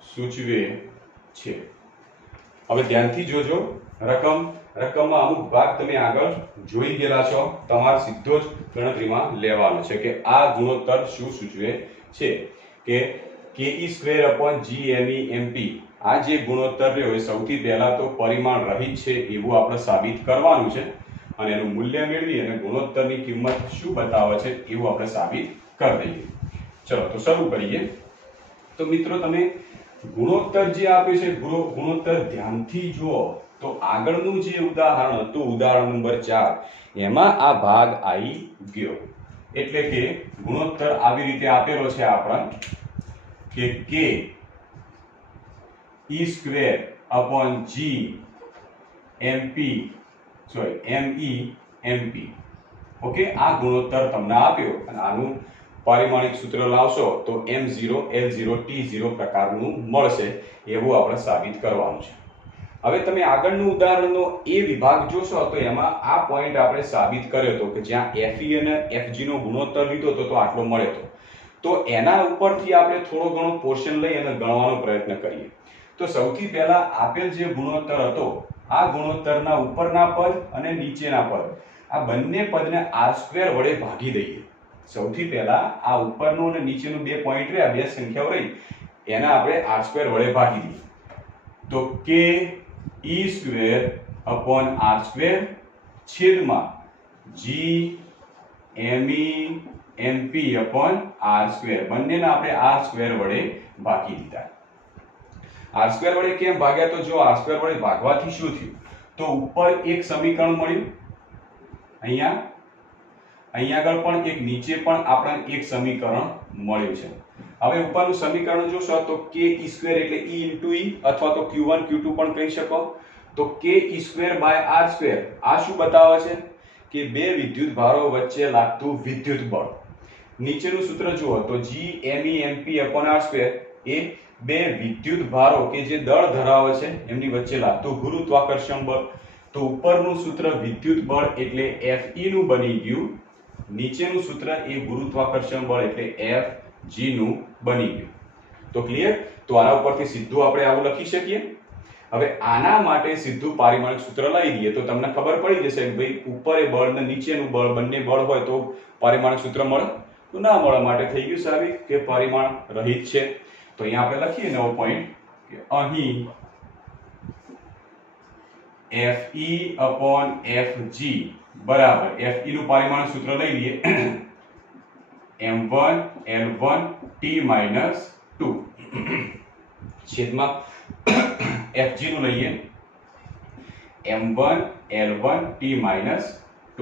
સૂચવે છે? હવે ધ્યાનથી જોજો, રકમમાં અમુક ભાગ તમે આગળ જોઈ ગયેલા છો, તમારે સીધો જ ગણતરીમાં લેવાનો છે કે આ ગુણોત્તર શું સૂચવે છે કે ke²/GME/MP આ જે ગુણોત્તર રહ્યો એ સૌથી પહેલા તો પરિમાણ રહિત છે એવું આપણે સાબિત કરવાનું છે અને એનું મૂલ્ય મેળવી અને ગુણોત્તરની કિંમત શું બતાવે છે એવું આપણે સાબિત કરી દઈએ. ચલો તો શરૂ કરીએ. તો મિત્રો તમે ગુણોત્તર જે આપ્યું છે ગુણોત્તર ધ્યાનથી જુઓ તો આગળનું જે ઉદાહરણ હતું, ઉદાહરણ નંબર 4, એમાં આ ભાગ આવી ગયો. એટલે કે ગુણોત્તર આવી રીતે આપેલો છે આપણને કે ke²/GME/MP. ઓકે, આ ગુણોત્તર તમને આપ્યો અને આનું પારિમાણિક સૂત્ર લાવશો તો m0 l0 t0 પ્રકારનું મળશે એવું આપણે સાબિત કરવાનું છે. હવે તમે આગળનું ઉદાહરણનો એ વિભાગ જોશો તો એમાં આ પોઈન્ટ આપણે સાબિત કર્યો હતો કે જ્યાં fe અને fg નો ગુણોત્તર લીધો હતો તો આટલો મળ્યો હતો. તો એના ઉપરથી આપણે થોડો ઘણો પોર્શન લઈ અને ગણવાનો પ્રયત્ન કરીએ. તો સૌથી પહેલા આપેલ જે ગુણોત્તર હતો આ ગુણોત્તરના ઉપરના પદ અને નીચેના પદ આ બંને પદને r² વડે ભાગી દઈએ. સૌથી પહેલા આ ઉપરનું અને નીચેનું બે પોઈન્ટ રહ્યા, બે સંખ્યાઓ રહી, એને આપણે r² વડે ભાગી દઈએ. તો ke²/r² છેદમાં GME/MP/r² બંનેને આપણે r² વડે ભાગી દીધા. r² વડે કેમ ભાગ્યા? તો જો r² વડે ભાગવાથી શું થયું તો ઉપર એક સમીકરણ મળ્યું, અહીંયા આગળ પણ એક, નીચે પણ આપણને એક સમીકરણ મળ્યું છે. હવે ઉપરનું સમીકરણ જોશો તો ke² એટલે e * e અથવા તો q1 q2 પણ કહી શકો. તો ke²/r² આ શું બતાવે છે કે બે વિદ્યુત ભારો વચ્ચે લાગતું વિદ્યુત બળ. નીચેનું સૂત્ર જુઓ તો GME/MP/r² એ બે વિદ્યુત ભારો કે જે દળ ધરાવે છે એમની વચ્ચે લાગતું ગુરુત્વાકર્ષણ બળ. તો ઉપરનું સૂત્ર વિદ્યુત બળ એટલે Fe નું બની ગયું, નીચેનું સૂત્ર એ ગુરુત્વાકર્ષણ બળ એટલે Fg નું બની ગયું. તો ક્લિયર? તો આના ઉપરથી સીધું આપણે આવું લખી શકીએ. હવે આના માટે સીધું પારિમાણિક સૂત્ર લઈ દઈએ તો તમને ખબર પડી જશે કે ભાઈ ઉપર એ બળ અને નીચેનું બળ બંને બળ હોય તો પારિમાણિક સૂત્ર મળે? તો ના મળે. માટે થઈ ગયું સાબિત કે પરિમાણ રહિત છે. તો અહીંયા આપણે લખીએ નવો પોઈન્ટ કે અહીં Fe/Fg બરાબર Fe નું પારિમાણિક સૂત્ર લઈ લઈએ m1 l1 t-2 છેદમાં Fg નું લઈએ m1 l1 t-2.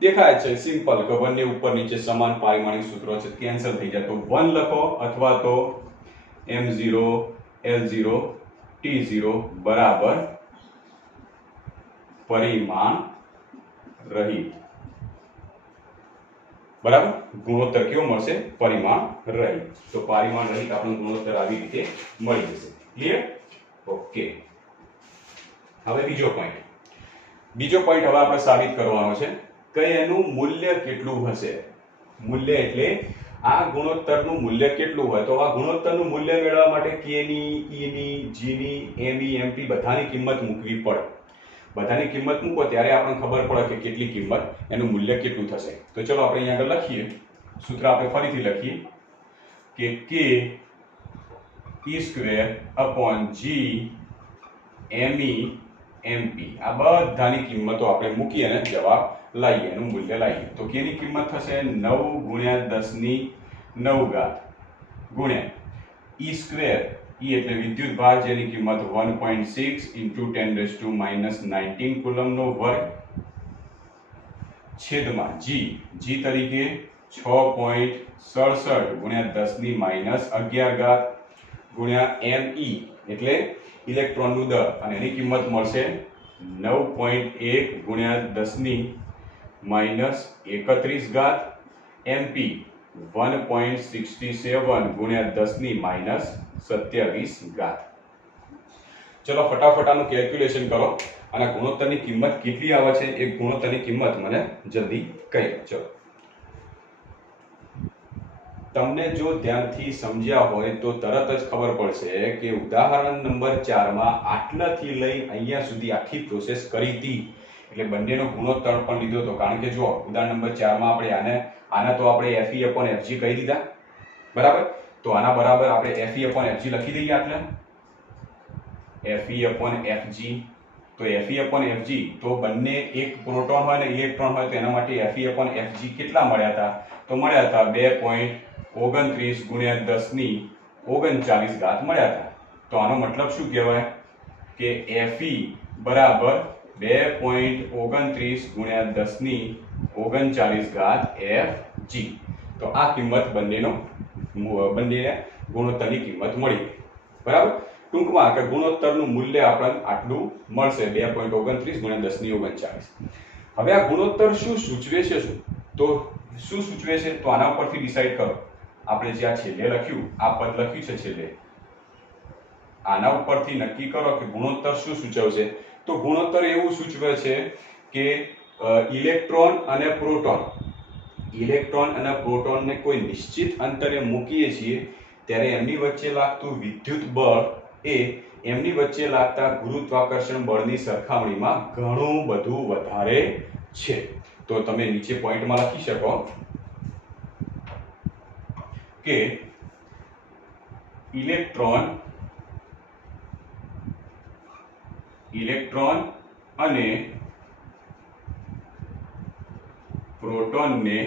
દેખાય છે સિમ્પલ કે બંને ઉપર નીચે સમાન પારિમાણિક સૂત્રો છે, કેન્સલ થઈ જાય. તો 1 લખો અથવા તો m0 l0 t0 બરાબર પરિમાણ રહિત. બરાબર, ગુણોત્તર કેવો મળશે? પરિમાણ રહિત. તો પરિમાણ રહિત આપણો ગુણોત્તર આવી રીતે મળી જશે. ક્લિયર? ઓકે. હવે બીજો પોઈન્ટ હવે આપણે સાબિત કરવાનો છે કે એનું મૂલ્ય કેટલું હશે. મૂલ્ય એટલે આ ગુણોત્તરનું મૂલ્ય કેટલું હોય. તો આ ગુણોત્તરનું મૂલ્ય મેળવવા માટે k ની, e ની, g ની, me, mp બધાની કિંમત મૂકવી પડે. બધાની કિંમત મૂકો ત્યારે આપણને ખબર પડે કે કેટલી કિંમત, એનું મૂલ્ય કેટલું થશે. તો ચલો આપણે અહીંયા આગળ લખીએ. સૂત્ર આપણે ફરીથી લખીએ કે ke²/GME/MP આ બધાની કિંમતો આપણે મૂકી અને જવાબ લાવીએ, એનું મૂલ્ય લાવીએ. તો k ની કિંમત થશે 9 × 10⁹ ગુણ્યા e² E એટલે વિદ્યુત ભાર જેની કિંમત 1.6 × 10⁻19 કુલમનો વર્ગ છેદમાં G તરીકે 6.67 × 10⁻11 ગુણ્યા Me એટલે ઇલેક્ટ્રોનનું દર અને એની કિંમત મળશે 9.1 × 10⁻31 MP 1.67 × 10⁻27 ચલો ફટાફટ આનું કેલ્ક્યુલેશન કરો અને ગુણોત્તરની કિંમત કેટલી આવે છે એ ગુણોત્તરની કિંમત મને જલ્દી કહી ચલો તમને જો ધ્યાનથી સમજ્યા હોય તો તરત જ ખબર પડશે કે ઉદાહરણ નંબર 4 માં આટલાથી લઈ અહીંયા સુધી આખી પ્રોસેસ કરી હતી એટલે બંનેનો ગુણોત્તર પણ લીધો હતો કારણ કે જો ઉદાહરણ નંબર 4 માં આપણે આને તો આપણે Fe/Fg કહી દીધા બરાબર તો આના બરાબર આપણે Fe/Fg લખી દઈએ આટલા Fe/Fg તો Fe/Fg તો બંને એક પ્રોટોન હોય ને ઇલેક્ટ્રોન હોય તો એના માટે Fe/Fg કેટલા મળ્યા હતા તો મળ્યા હતા 2.29 × 10⁻39 મળ્યા હતા તો આનો મતલબ શું કહેવાય કે Fe બરાબર 2.29 × 10⁻39 Fg તો આ કિંમત બંને ગુણોત્તરની કિંમત મળી બરાબર ટૂંકમાં કે ગુણોત્તરનું મૂલ્ય આપણને આટલું મળશે 2.29 × 10⁻39 હવે આ ગુણોત્તર શું સૂચવે છે તો આના પરથી ડિસાઈડ કરો આપણે જે આ છેલ્લે લખ્યું આ પદ લખ્યું છે છેલ્લે આના ઉપરથી નક્કી કરો કે ગુણોત્તર શું સૂચવશે તો ગુણોત્તર એવું સૂચવે છે કે ઇલેક્ટ્રોન અને પ્રોટોનને કોઈ નિશ્ચિત અંતરે મૂકીએ છીએ ત્યારે એમની વચ્ચે લાગતું વિદ્યુત બળ એ એમની વચ્ચે લાગતા ગુરુત્વાકર્ષણ બળની સરખામણીમાં ઘણું બધું વધારે છે તો તમે નીચે પોઈન્ટમાં લખી શકો કે ઇલેક્ટ્રોન અને પ્રોટોનને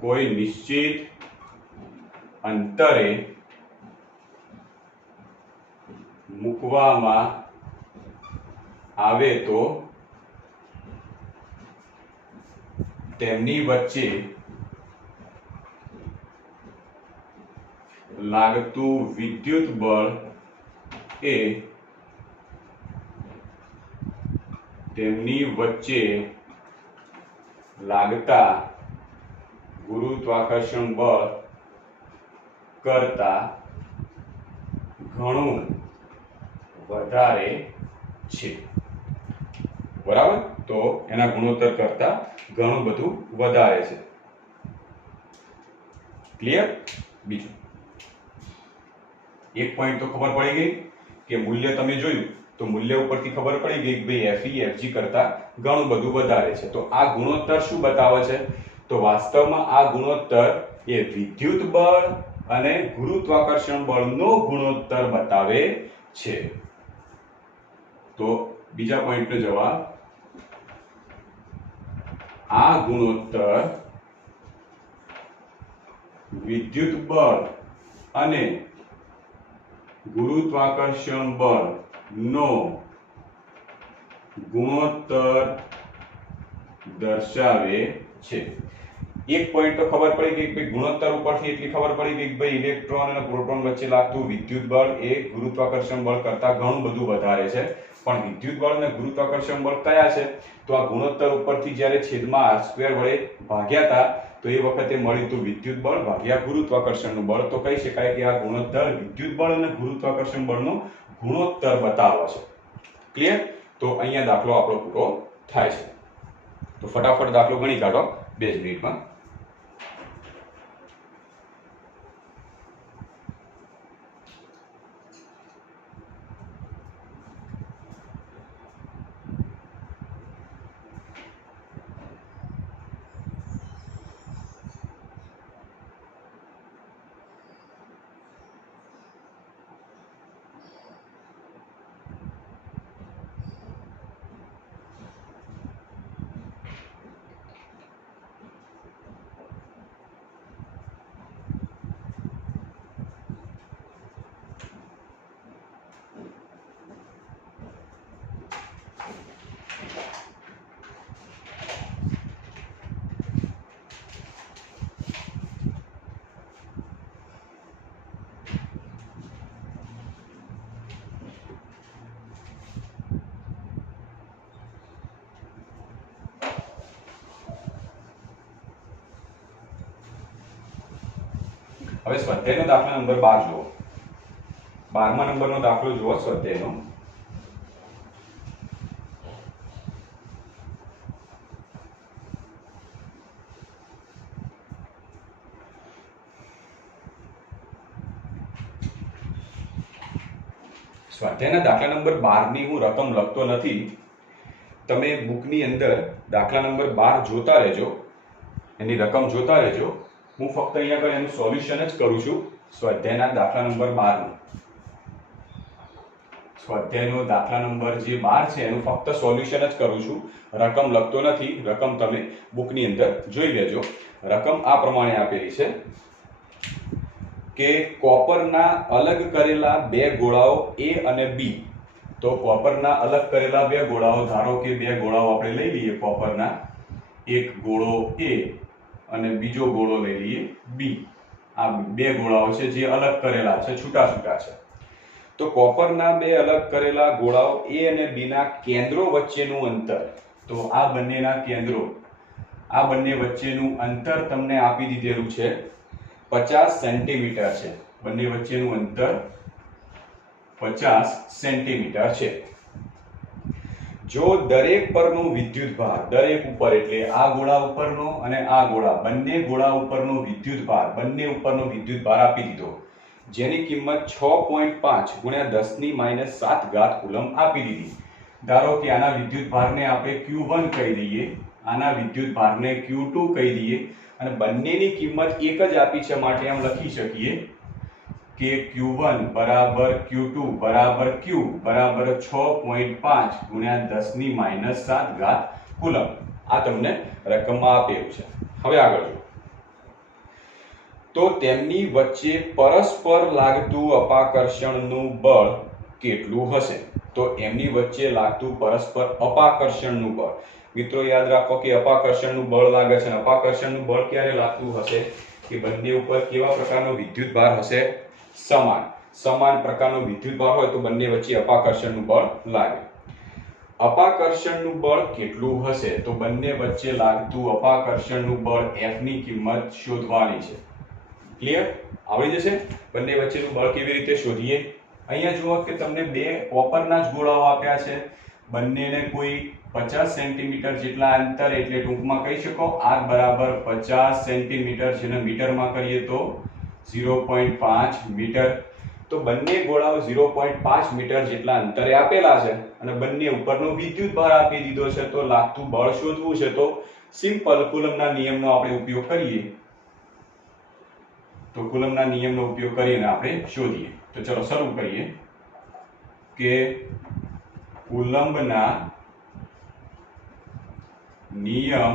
કોઈ નિશ્ચિત અંતરે મૂકવામાં આવે તો તેમની વચ્ચે લાગતું વિદ્યુત બળ એ તેમની વચ્ચે લાગતા ગુરુત્વાકર્ષણ બળ કરતા ઘણું વધારે છે બરાબર તો એના ગુણોત્તર કરતા ઘણું બધું વધારે છે ક્લિયર બીજું એક પોઈન્ટ તો ખબર પડી ગઈ કે મૂલ્ય તમે જોયું તો મૂલ્ય ઉપરથી ખબર પડી ગઈ કે ભાઈ Fe/Fg કરતા ઘણું બધું વધારે છે તો આ ગુણોત્તર શું બતાવે છે તો વાસ્તવમાં આ ગુણોત્તર એ વિદ્યુત બળ અને ગુરુત્વાકર્ષણ બળનો ગુણોત્તર બતાવે છે તો બીજા પોઈન્ટનો જવાબ આ ગુણોત્તર વિદ્યુત બળ અને ગુરુત્વાકર્ષણ બળનો ગુણોત્તર દર્શાવે છે એક પોઈન્ટ તો ખબર પડી ગઈ કે ગુણોત્તર ઉપરથી એટલી ખબર પડી ગઈ કે ભાઈ ઇલેક્ટ્રોન અને પ્રોટોન વચ્ચે લાગતું વિદ્યુત બળ એ ગુરુત્વાકર્ષણ બળ કરતા ઘણું બધું વધારે છે પણ વિદ્યુત બળ અને ગુરુત્વાકર્ષણ બળ કયા છે તો આ ગુણોત્તર ઉપરથી જ્યારે છેદમાં r² વડે ભાગ્યા હતા તો એ વખતે મળ્યું હતું વિદ્યુત બળ ભાગ્યા ગુરુત્વાકર્ષણનું બળ તો કહી શકાય કે આ ગુણોત્તર વિદ્યુત બળ અને ગુરુત્વાકર્ષણ બળનો ગુણોત્તર બતાવે છે ક્લિયર તો અહીંયા દાખલો આપણો પૂરો થાય છે તો ફટાફટ દાખલો ગણી કાઢો 2 મિનિટમાં હવે સ્વાધ્યાયનો દાખલા નંબર 12 જુઓ. 12મા નંબરનો દાખલો જુઓ સ્વાધ્યાયનો. સ્વાધ્યાયના દાખલા નંબર 12 ની હું રકમ લખતો નથી. તમે બુકની અંદર દાખલા નંબર 12 જોતા રહેજો, એની રકમ જોતા રહેજો. હું ફક્ત અહીંયા આગળ એનું સોલ્યુશન જ કરું છું. સ્વાધ્યાયના દાખલા નંબર 12 નું સ્વાધ્યાયનો દાખલા નંબર જે 12 છે એનું ફક્ત સોલ્યુશન જ કરું છું, રકમ લખતો નથી. રકમ તમે બુકની અંદર જોઈ લેજો. રકમ આ પ્રમાણે આપેલી છે કે કોપરના અલગ કરેલા બે ગોળાઓ A અને B. તો કોપરના અલગ કરેલા બે ગોળાઓ, ધારો કે બે ગોળાઓ આપણે લઈ લઈએ કોપરના. એક ગોળો A અને બીજો ગોળો લઈ લઈએ B. આ બે ગોળાઓ છે જે અલગ કરેલા છે, છૂટા છૂટા છે. તો કોપરના બે અલગ કરેલા ગોળાઓ A અને B ના કેન્દ્રો વચ્ચેનું અંતર, તો આ બંનેના કેન્દ્રો, આ બંને વચ્ચેનું અંતર તમને આપી દીધેલું છે 50 સેન્ટીમીટર છે. બંને વચ્ચેનું અંતર 50 સેન્ટીમીટર છે. જો દરેક પરનો વિદ્યુતભાર, દરેક ઉપર એટલે આ ગોળા ઉપરનો અને આ ગોળા, બંને ગોળા ઉપરનો વિદ્યુતભાર, બંને ઉપરનો વિદ્યુતભાર આપી દીધો, જેની કિંમત 6.5 ગુણ્યા 10⁻7 કુલમ આપી દીધી. ધારો કે આના વિદ્યુતભારને આપણે Q1 કહી દઈએ, આના વિદ્યુતભારને Q2 કહી દઈએ, અને બંનેની કિંમત એક જ આપી છે માટે આમ લખી શકીએ કે Q1 બરાબર Q2 બરાબર Q બરાબર 6.5 ગુણ્યા 10⁻7 કુલમ. આ તમને રકમમાં આપેલું છે. હવે આગળ જો. તો તેમની વચ્ચે પરસ્પર લાગતું અપાકર્ષણનું બળ કેટલું હશે? તો એમની વચ્ચે લાગતું પરસ્પર અપાકર્ષણનું બળ, મિત્રો યાદ રાખો કે અપાકર્ષણનું બળ લાગે છે. અપાકર્ષણનું બળ ક્યારે લાગતું હશે કે બંને ઉપર કેવા પ્રકારનો વિદ્યુતભાર હશે? સમાન પ્રકારનો વિદ્યુતભાર હોય તો બંને વચ્ચે અપાકર્ષણનું બળ લાગે. અપાકર્ષણનું બળ કેટલું હશે? તો બંને વચ્ચે લાગતું અપાકર્ષણનું બળ F ની કિંમત શોધવાની છે. ક્લિયર? આવડી જશે. બંને વચ્ચેનું બળ કેવી રીતે શોધીએ? અહીંયા જુઓ કે તમને બે કોપરના જ ગોળાઓ આપ્યા છે, બંનેને કોઈ 50 સેન્ટીમીટર જેટલા અંતર, એટલે ટૂંકમાં કહી શકો r બરાબર 50 સેન્ટીમીટર, જેને મીટરમાં કરીએ તો 0.5 મીટર. તો બંને ગોળાઓ 0.5 મીટર જેટલા અંતરે આપેલા છે અને બંને ઉપરનો વિદ્યુતભાર આપી દીધો છે. તો લાગતું બળ શોધવું છે તો સિમ્પલ કુલમના નિયમનો આપણે ઉપયોગ કરીએ. તો કુલમના નિયમનો ઉપયોગ કરીને આપણે શોધીએ. તો ચલો શરૂ કરીએ કે કુલંબના નિયમ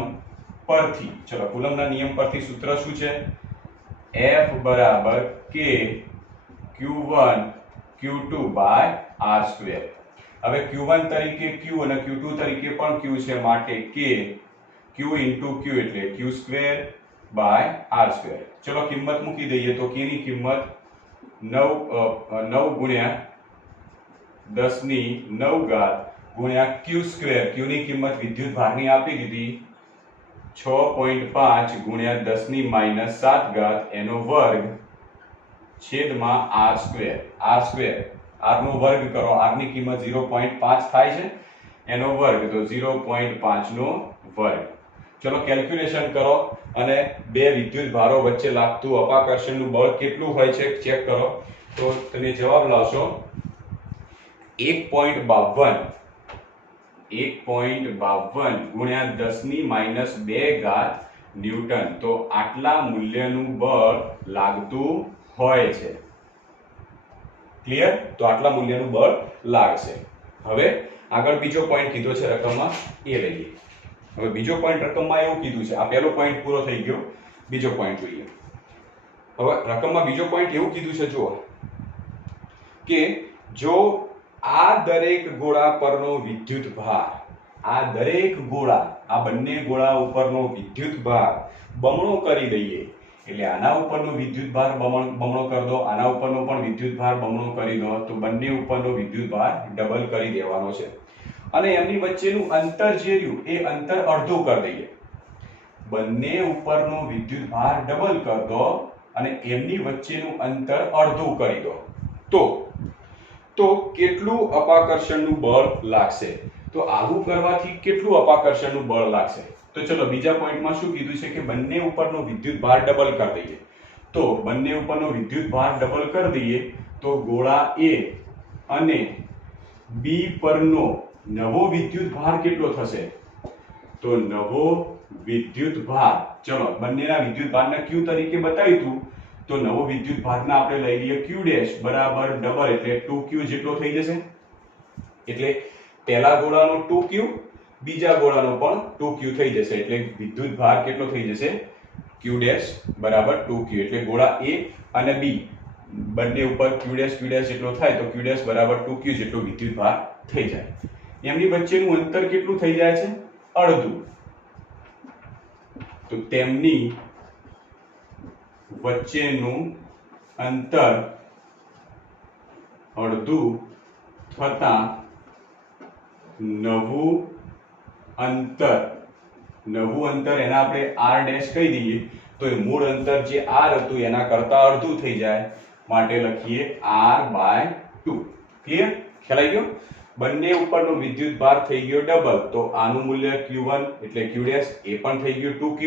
પરથી, ચલો કુલંબના નિયમ પરથી સૂત્ર શું છે? F બરાબર K Q1 Q2 by r². હવે Q1 તરીકે Q અને Q2 તરીકે પણ Q છે માટે K Q into Q એટલે Q² બાય r². ચલો કિંમત મૂકી દઈએ તો K ની કિંમત 9 ગુણ્યા 10⁹ ગુણ્યા Q². Q ની કિંમત વિદ્યુતભારની આપી દીધી 6.5 ગુણ્યા 10⁻7 એનો વર્ગ છેદમાં r². r નો વર્ગ કરો, r ની કિંમત 0.5 થાય છે, એનો વર્ગ તો 0.5 નો વર્ગ. ચલો કેલ્ક્યુલેશન કરો અને બે વિદ્યુતભારો વચ્ચે લાગતું અપાકર્ષણનું બળ કેટલું હોય છે ચેક કરો. તો તમે જવાબ લાવશો 1.52 ગુણ્યા 10⁻2 ન્યૂટન. તો આટલા મૂલ્યનું બળ લાગતું હોય છે. ક્લિયર? તો આટલા મૂલ્યનું બળ લાગશે. હવે આગળ બીજો પોઈન્ટ કીધો છે રકમમાં, એ લઈએ. હવે બીજો પોઈન્ટ રકમમાં એવું કીધું છે, આ પહેલો પોઈન્ટ પૂરો થઈ ગયો, બીજો પોઈન્ટ જોઈએ. હવે રકમમાં બીજો પોઈન્ટ એવું કીધું છે, જુઓ કે જો આ દરેક ગોળા પરનો વિદ્યુતભાર, આ દરેક ગોળા, આ બંને ગોળા ઉપરનો વિદ્યુતભાર બમણો કરી દઈએ, એટલે આના ઉપરનો વિદ્યુતભાર બમણો કરી દો, આના ઉપરનો પણ વિદ્યુતભાર બમણો કરી દો, તો બંને ઉપરનો વિદ્યુતભાર ડબલ કરી દેવાનો છે. અને એમની વચ્ચેનું અંતર જે રહ્યું એ અંતર અડધું કરી દઈએ. બંને ઉપરનો વિદ્યુતભાર ડબલ કરી દો અને એમની વચ્ચેનું અંતર અડધું કરી દો તો કેટલું અપાકર્ષણનું બળ લાગશે? તો આવું કરવાથી કેટલું અપાકર્ષણનું બળ લાગશે? તો ચલો બીજા પોઈન્ટમાં શું કીધું છે કે બંને ઉપરનો વિદ્યુત ભાર ડબલ કરી દઈએ. તો બંને ઉપરનો વિદ્યુત ભાર ડબલ કરી દઈએ તો ગોળા A અને B પરનો નવો વિદ્યુત ભાર કેટલો થશે? તો નવો વિદ્યુત ભાર, ચલો બંનેના વિદ્યુત ભારને Q તરીકે બતાવ્યું હતું, તો નવો વિદ્યુત ભારને આપણે લઈ લઈએ Q ડેશ બરાબર ડબલ એટલે 2Q જેટલો થઈ જશે. એટલે પહેલા ગોળાનો 2Q, બીજા ગોળાનો પણ 2Q થઈ જશે. એટલે વિદ્યુત ભાર કેટલો થઈ જશે? Q ડેશ બરાબર 2Q. એટલે ગોળા A અને B બંને ઉપર Q ડેશ જેટલો થાય તો Q ડેશ બરાબર 2Q જેટલો વિદ્યુત ભાર થઈ જાય. એમની વચ્ચેનું અંતર કેટલું થઈ જાય છે? અડધું. તો તેમની વચ્ચેનું અંતર અડધું થતા નવું અંતર એના આપણે r ડેશ કહી દઈએ તો એ મૂળ અંતર જે r હતું એના કરતા અડધું થઈ જાય, માટે લખીએ r/2. ક્લિયર? ખ્યાલ આવી ગયો? બંને ઉપરનો વિદ્યુત ભાર થઈ ગયો ડબલ, તો આનું મૂલ્ય Q1 એટલે Q ડેશ એ પણ થઈ ગયું 2Q,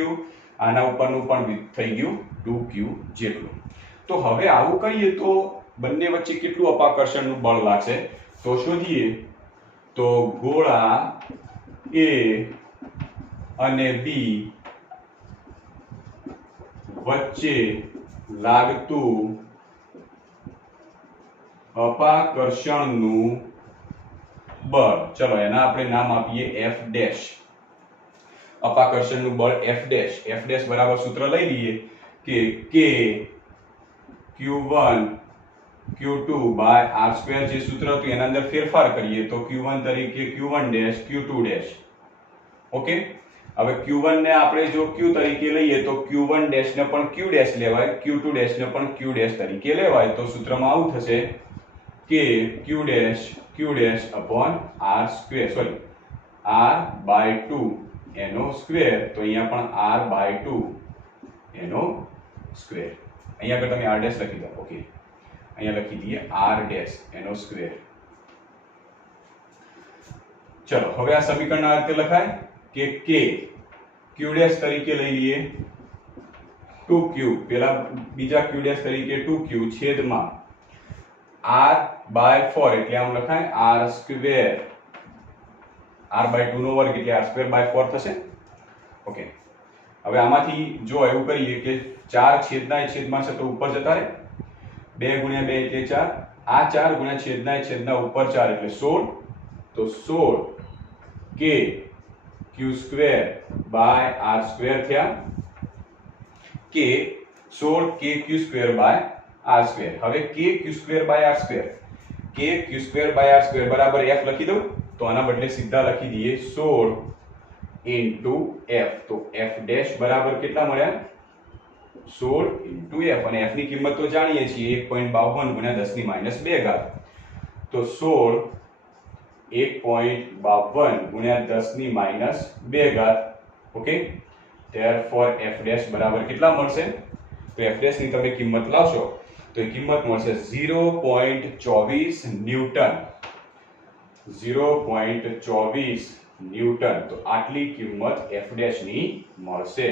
આના ઉપરનું પણ થઈ ગયું 2Q જેટલું. તો હવે આવું કરીએ તો બંને વચ્ચે કેટલું અપાકર્ષણનું બળ લાગશે? તો શોધીએ. તો ગોળા A અને B વચ્ચે લાગતું અપાકર્ષણનું બળ, ચલો એના આપણે નામ આપીએ F ડેશ. અપાકર્ષણનું બળ F ડેશ બરાબર સૂત્ર લઈ લઈએ કે K Q1 Q2 by r2 જે સૂત્ર હતું એના અંદર ફેરફાર કરીએ તો Q1 તરીકે Q1 dash Q2 dash. Okay, હવે Q1 ને આપણે જો Q તરીકે લઈએ તો Q1 ડેશ ને પણ Q ડેશ લેવાય, Q2 ડેશ ને પણ Q ડેશ તરીકે લેવાય. તો સૂત્રમાં આવું થશે કે Q dash upon r2 r/2 એનો સ્ક્વેર. તો અહીંયા પણ r/2 એનો સ્ક્વેર. અહીંયા આગળ તમે r ડેશ લખી દો. ઓકે, અહીંયા લખી દઈએ r ડેશ એનો સ્ક્વેર. ચલો હવે આ સમીકરણ આ રીતે લખાય કે k Q ડેશ તરીકે લઈ લઈએ 2Q, પેલા બીજા Q ડેશ તરીકે 2Q છેદમાં r/4 એટલે આમ લખાય r સ્ક્વેર, r/2 નો વર્ગ એટલે r²/4 થશે. ઓકે, હવે આમાંથી જો એવું કરીએ કે 4 છેદમાં છે તો ઉપર જતા રહે, 2 ગુણ્યા 2 એટલે 4, આ 4 ગુણ્યા છેદના ઉપર 4 એટલે 16, તો 16 k Q²/r² થયા. k 16 k Q²/r². હવે k Q²/r², k Q²/r² બરાબર f લખી દઉં. તો આના બદલે સીધા લખી દઈએ 16 into f. તો f ડેશ બરાબર કેટલા મળ્યા? 16 into f. અને f ની કિંમત તો જાણીએ છીએ 1.52 ગુણ્યા 10⁻². તો 16 1.52 ગુણ્યા 10⁻². ઓકે, therefore f ડેશ બરાબર કેટલા મળશે? તો f ડેશ ની તમે કિંમત લાવશો તો એ કિંમત મળશે 0.24 ન્યૂટન. 0.24 ન્યૂટન. તો આટલી કિંમત f ડેશ ની મળશે.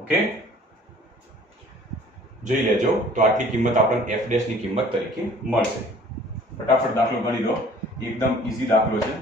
ઓકે, જોઈ લેજો. તો આટલી કિંમત આપણને f ડેશ ની કિંમત તરીકે મળશે. ફટાફટ દાખલો ગણી દો, એકદમ ઈઝી દાખલો છે.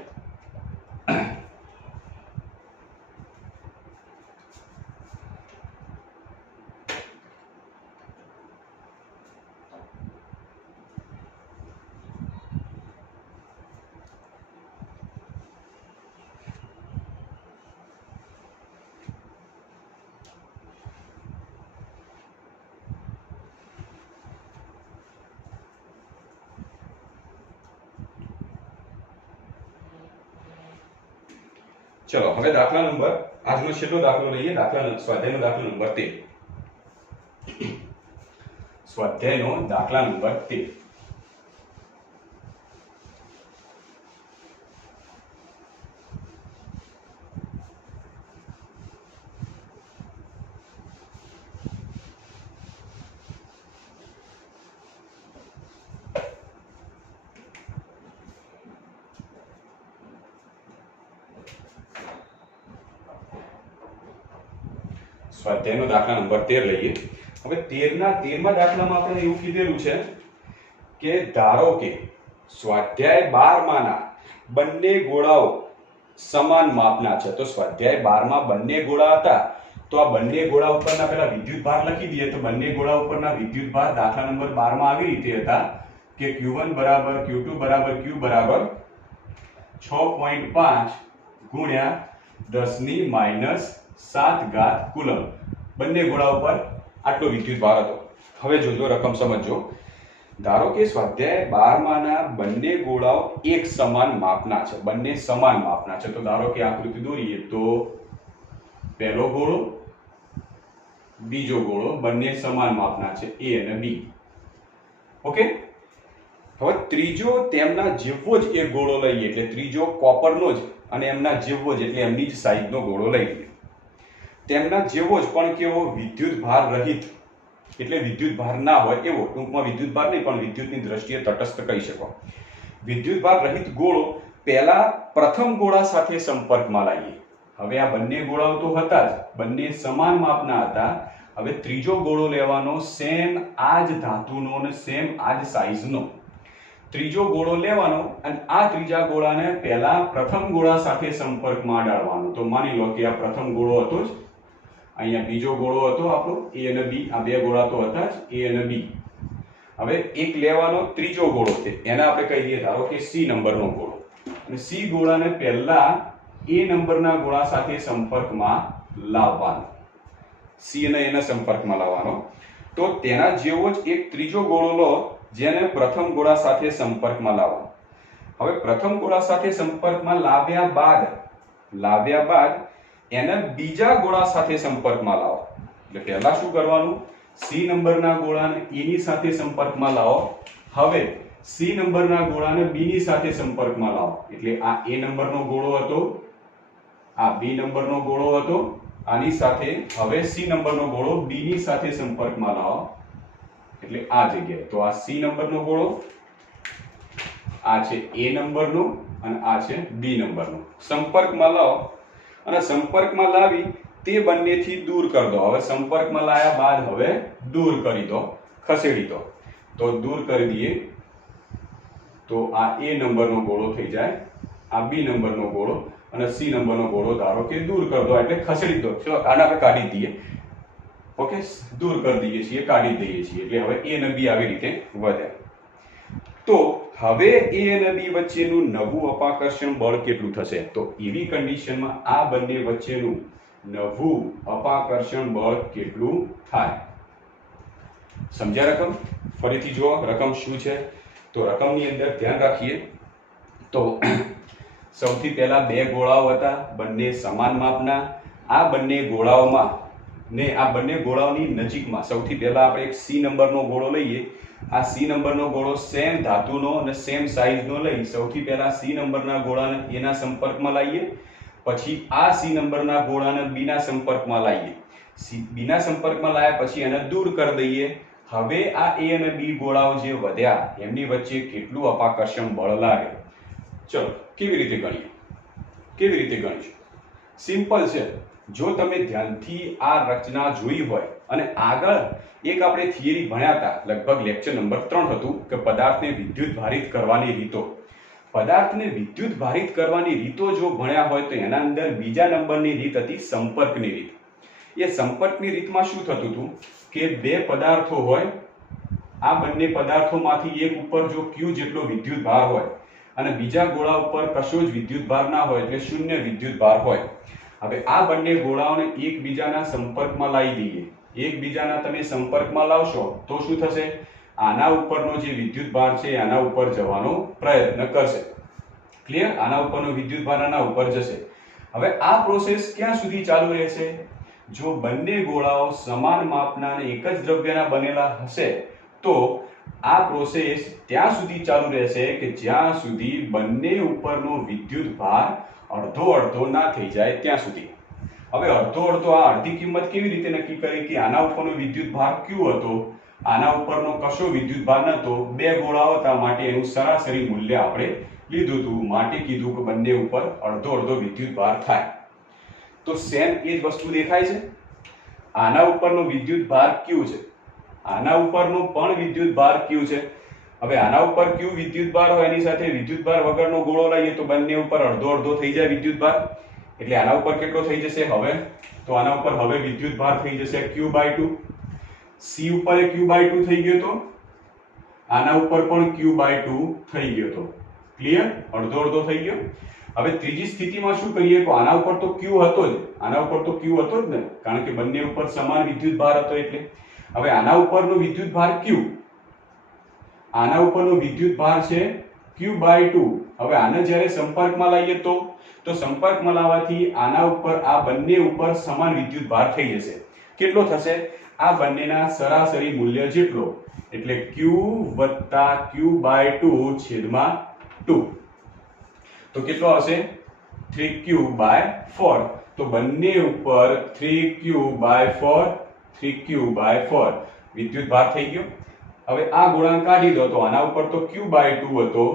ચલો હવે દાખલા નંબર, આજનો છેલ્લો દાખલો લઈએ. સ્વાધ્યાયનો દાખલો નંબર 13. સ્વાધ્યાયનો દાખલા નંબર 13. સ્વાધ્યાયનો દાખલા નંબર 13 લઈએ. હવે 13મા દાખલામાં આપણે એવું કીધેલું છે કે ધારો કે સ્વાધ્યાય 12માના બંને ગોળાઓ સમાન માપના છે. તો સ્વાધ્યાય 12માં બંને ગોળા હતા, તો આ બંને ગોળા ઉપરના પેલા વિદ્યુત ભાર લખી દઈએ. તો બંને ગોળા ઉપરના વિદ્યુત ભાર દાખલા નંબર 12માં આવી રીતે હતા કે Q1 બરાબર Q2 બરાબર Q બરાબર 6.5 ગુણ્યા 10⁻7 કુલમ. બંને ગોળા ઉપર આટલો વિદ્યુત ભાર હતો. હવે જોજો, રકમ સમજો. ધારો કે સ્વાધ્યાય 12માના બંને ગોળાઓ એક સમાન માપના છે, બંને સમાન માપના છે. તો ધારો કે આકૃતિ દોરીએ તો પહેલો ગોળો, બીજો ગોળો બંને સમાન માપના છે, A અને B. ઓકે. હવે ત્રીજો તેમના જેવો જ એક ગોળો લઈએ, એટલે ત્રીજો કોપરનો જ અને એમના જેવો જ એટલે એમની જ સાઈઝનો ગોળો લઈએ. તેમના જેવો જ પણ કેવો? વિદ્યુત ભાર રહિત, એટલે વિદ્યુત ભાર ના હોય એવો. ટૂંકમાં વિદ્યુત ભાર નહીં, પણ વિદ્યુતની દ્રષ્ટિએ તટસ્થ કહી શકો. વિદ્યુત ભાર રહિત ગોળો પહેલા પ્રથમ ગોળા સાથે સંપર્કમાં લાવીએ. હવે આ બંને ગોળાઓ તો હતા જ, બંને સમાન માપના હતા. હવે ત્રીજો ગોળો લેવાનો, સેમ આ જ ધાતુનો અને સેમ આ જ સાઈઝનો ત્રીજો ગોળો લેવાનો અને આ ત્રીજા ગોળાને પહેલા પ્રથમ ગોળા સાથે સંપર્કમાં ડાળવાનો. તો માની લો કે આ પ્રથમ ગોળો હતો જ, અહીંયા બીજો ગોળો હતો આપણો A અને B. આ બે ગોળા તો હતા જ, A અને B. હવે એક લેવાનો ત્રીજો ગોળો છે, એને આપણે કહી દઈએ ધારો કે C નંબરનો ગોળો. અને C ગોળાને પહેલા A નંબરના ગોળા સાથે સંપર્કમાં લાવવાનો, C અને A ના સંપર્કમાં લાવવાનો. તો તેના જેવો જ એક ત્રીજો ગોળો લો, જેને પ્રથમ ગોળા સાથે સંપર્કમાં લાવો. હવે પ્રથમ ગોળા સાથે સંપર્કમાં લાવ્યા બાદ એને બીજા ગોળા સાથે સંપર્કમાં લાવો. એટલે પહેલા શું કરવાનું? C નંબરના ગોળાને A ની સાથે સંપર્કમાં લાવો. હવે C નંબરના ગોળાને B ની સાથે સંપર્કમાં લાવો. એટલે આ A નંબરનો ગોળો હતો, આ B નંબરનો ગોળો હતો, આની સાથે હવે C નંબરનો ગોળો B ની સાથે સંપર્કમાં લાવો. એટલે આ જગ્યાએ તો આ C નંબરનો ગોળો, આ છે A નંબરનો અને આ છે B નંબરનો. સંપર્કમાં લાવો અને સંપર્કમાં લાવી તે બંનેથી દૂર કરી દો. હવે સંપર્કમાં લાયા બાદ હવે દૂર કરી દો, ખસેડી દો. તો દૂર કરી દઈએ તો આ A નંબરનો ગોળો થઈ જાય, આ B નંબરનો ગોળો અને C નંબરનો ગોળો ધારો કે દૂર કરી દો, એટલે ખસેડી દો. ચલો આને આપણે કાઢી દઈએ. ઓકે, દૂર કરી દઈએ છીએ, કાઢી દઈએ છીએ. એટલે હવે A અને B આવી રીતે વધ્યા. તો હવે A અને B વચ્ચેનું નવું અપાકર્ષણ બળ કેટલું થશે? તો એવી કન્ડિશનમાં આ બંને વચ્ચેનું નવું અપાકર્ષણ બળ કેટલું થાય? સમજ્યા રકમ? ફરીથી જુઓ રકમ શું છે. તો રકમની અંદર ધ્યાન રાખીએ તો સૌથી પહેલા બે ગોળાઓ હતા, બંને સમાન માપના. આ બંને ગોળાઓમાં ને આ બંને ગોળાઓની નજીકમાં સૌથી પહેલા આપણે એક C નંબરનો ગોળો લઈએ. આ C નંબરનો ગોળો સેમ ધાતુનો અને સેમ સાઈઝનો લઈ સૌથી પહેલા C નંબરના ગોળાને A ના સંપર્કમાં લાવીએ. પછી આ C નંબરના ગોળાને B ના સંપર્કમાં લાવીએ. B ના સંપર્કમાં લાવ્યા પછી એને દૂર કરી દઈએ. હવે આ A અને B ગોળાઓ જે વધ્યા એમની વચ્ચે કેટલું અપાકર્ષણ બળ લાગે? ચલો કેવી રીતે ગણીએ? કેવી રીતે ગણીશું? સિમ્પલ છે. જો તમે ધ્યાનથી આ રચના જોઈ હોય અને આગળ એક આપણે થિયરી ભણ્યા હતા, લગભગ લેક્ચર નંબર 3 હતું કે પદાર્થને વિદ્યુત ભારિત કરવાની રીતો. પદાર્થને વિદ્યુત ભારિત કરવાની રીતો જો ભણ્યા હોય તો એના અંદર બીજા નંબરની રીત હતી સંપર્કની રીત. એ સંપર્કની રીતમાં શું થતું હતું કે બે પદાર્થો હોય, આ બંને પદાર્થોમાંથી એક ઉપર જો Q જેટલો વિદ્યુત ભાર હોય અને બીજા ગોળા ઉપર કશો જ વિદ્યુત ભાર ના હોય, એટલે શૂન્ય વિદ્યુત ભાર હોય. હવે આ બંને ગોળાઓને એકબીજાના સંપર્કમાં લાવી દઈએ. એકબીજાના તમે સંપર્કમાં લાવશો તો શું થશે? આના ઉપરનો જે વિદ્યુત ભાર છે આના ઉપર જવાનો પ્રયત્ન કરશે. ક્લિયર? આના ઉપરનો વિદ્યુત ભાર આના ઉપર જશે. હવે આ પ્રોસેસ ક્યાં સુધી ચાલુ રહેશે? જો બંને ગોળાઓ સમાન માપના અને એક જ દ્રવ્યના બનેલા હશે તો આ પ્રોસેસ ત્યાં સુધી ચાલુ રહેશે કે જ્યાં સુધી બંને ઉપરનો વિદ્યુત ભાર અડધો અડધો ના થઈ જાય ત્યાં સુધી. હવે અડધો અડધો આ અડધી કિંમત કેવી રીતે નક્કી કરી કે આના ઉપરનો વિદ્યુત ભાર Q હતો, આના ઉપરનો કશો વિદ્યુત ભાર નતો, બે ગોળાઓ હતા માટે એનું સરાસરી મૂલ્ય આપણે લીધું હતું, માટે કીધું કે બંને ઉપર અડધો અડધો વિદ્યુત ભાર થાય. તો સેમ એ જ વસ્તુ દેખાય છે. આના ઉપરનો વિદ્યુત ભાર q છે, આના ઉપરનો પણ વિદ્યુત ભાર q છે. હવે આના ઉપર q વિદ્યુત ભાર હોય એની સાથે વિદ્યુત ભાર વગરનો ગોળો લઈએ તો બંને ઉપર અડધો અડધો થઈ જાય વિદ્યુત ભાર. એટલે આના ઉપર કેટલો થઈ જશે હવે? તો આના ઉપર હવે વિદ્યુત ભાર થઈ જશે q/2. c ઉપર q/2 થઈ ગયો તો આના ઉપર પણ q/2 થઈ ગયો તો. ક્લિયર? અડધો અડધો થઈ ગયો. હવે ત્રીજી સ્થિતિમાં શું કરીએ તો આના ઉપર તો q હતો જ, આના ઉપર તો q હતો જ ને, કારણ કે બંને ઉપર સમાન વિદ્યુત ભાર હતો એટલે. હવે આના ઉપરનો વિદ્યુત ભાર q, આના ઉપરનો વિદ્યુત ભાર છે q/2. હવે આને જ્યારે સંપર્કમાં લાવીએ તો સંપર્કમાં લાવવાથી આના ઉપર આ બંને ઉપર સમાન વિદ્યુત ભાર થઈ જશે. કેટલો થશે? આ બંનેના સરાસરી મૂલ્ય જેટલો, એટલે q + q/2 છેદમાં 2. તો કેટલો આવશે? 3q/4. તો બંને ઉપર 3q/4 3q/4 વિદ્યુત ભાર થઈ ગયો. હવે આ ગુણાંક કાઢી દો તો આના ઉપર તો q/2 હતો,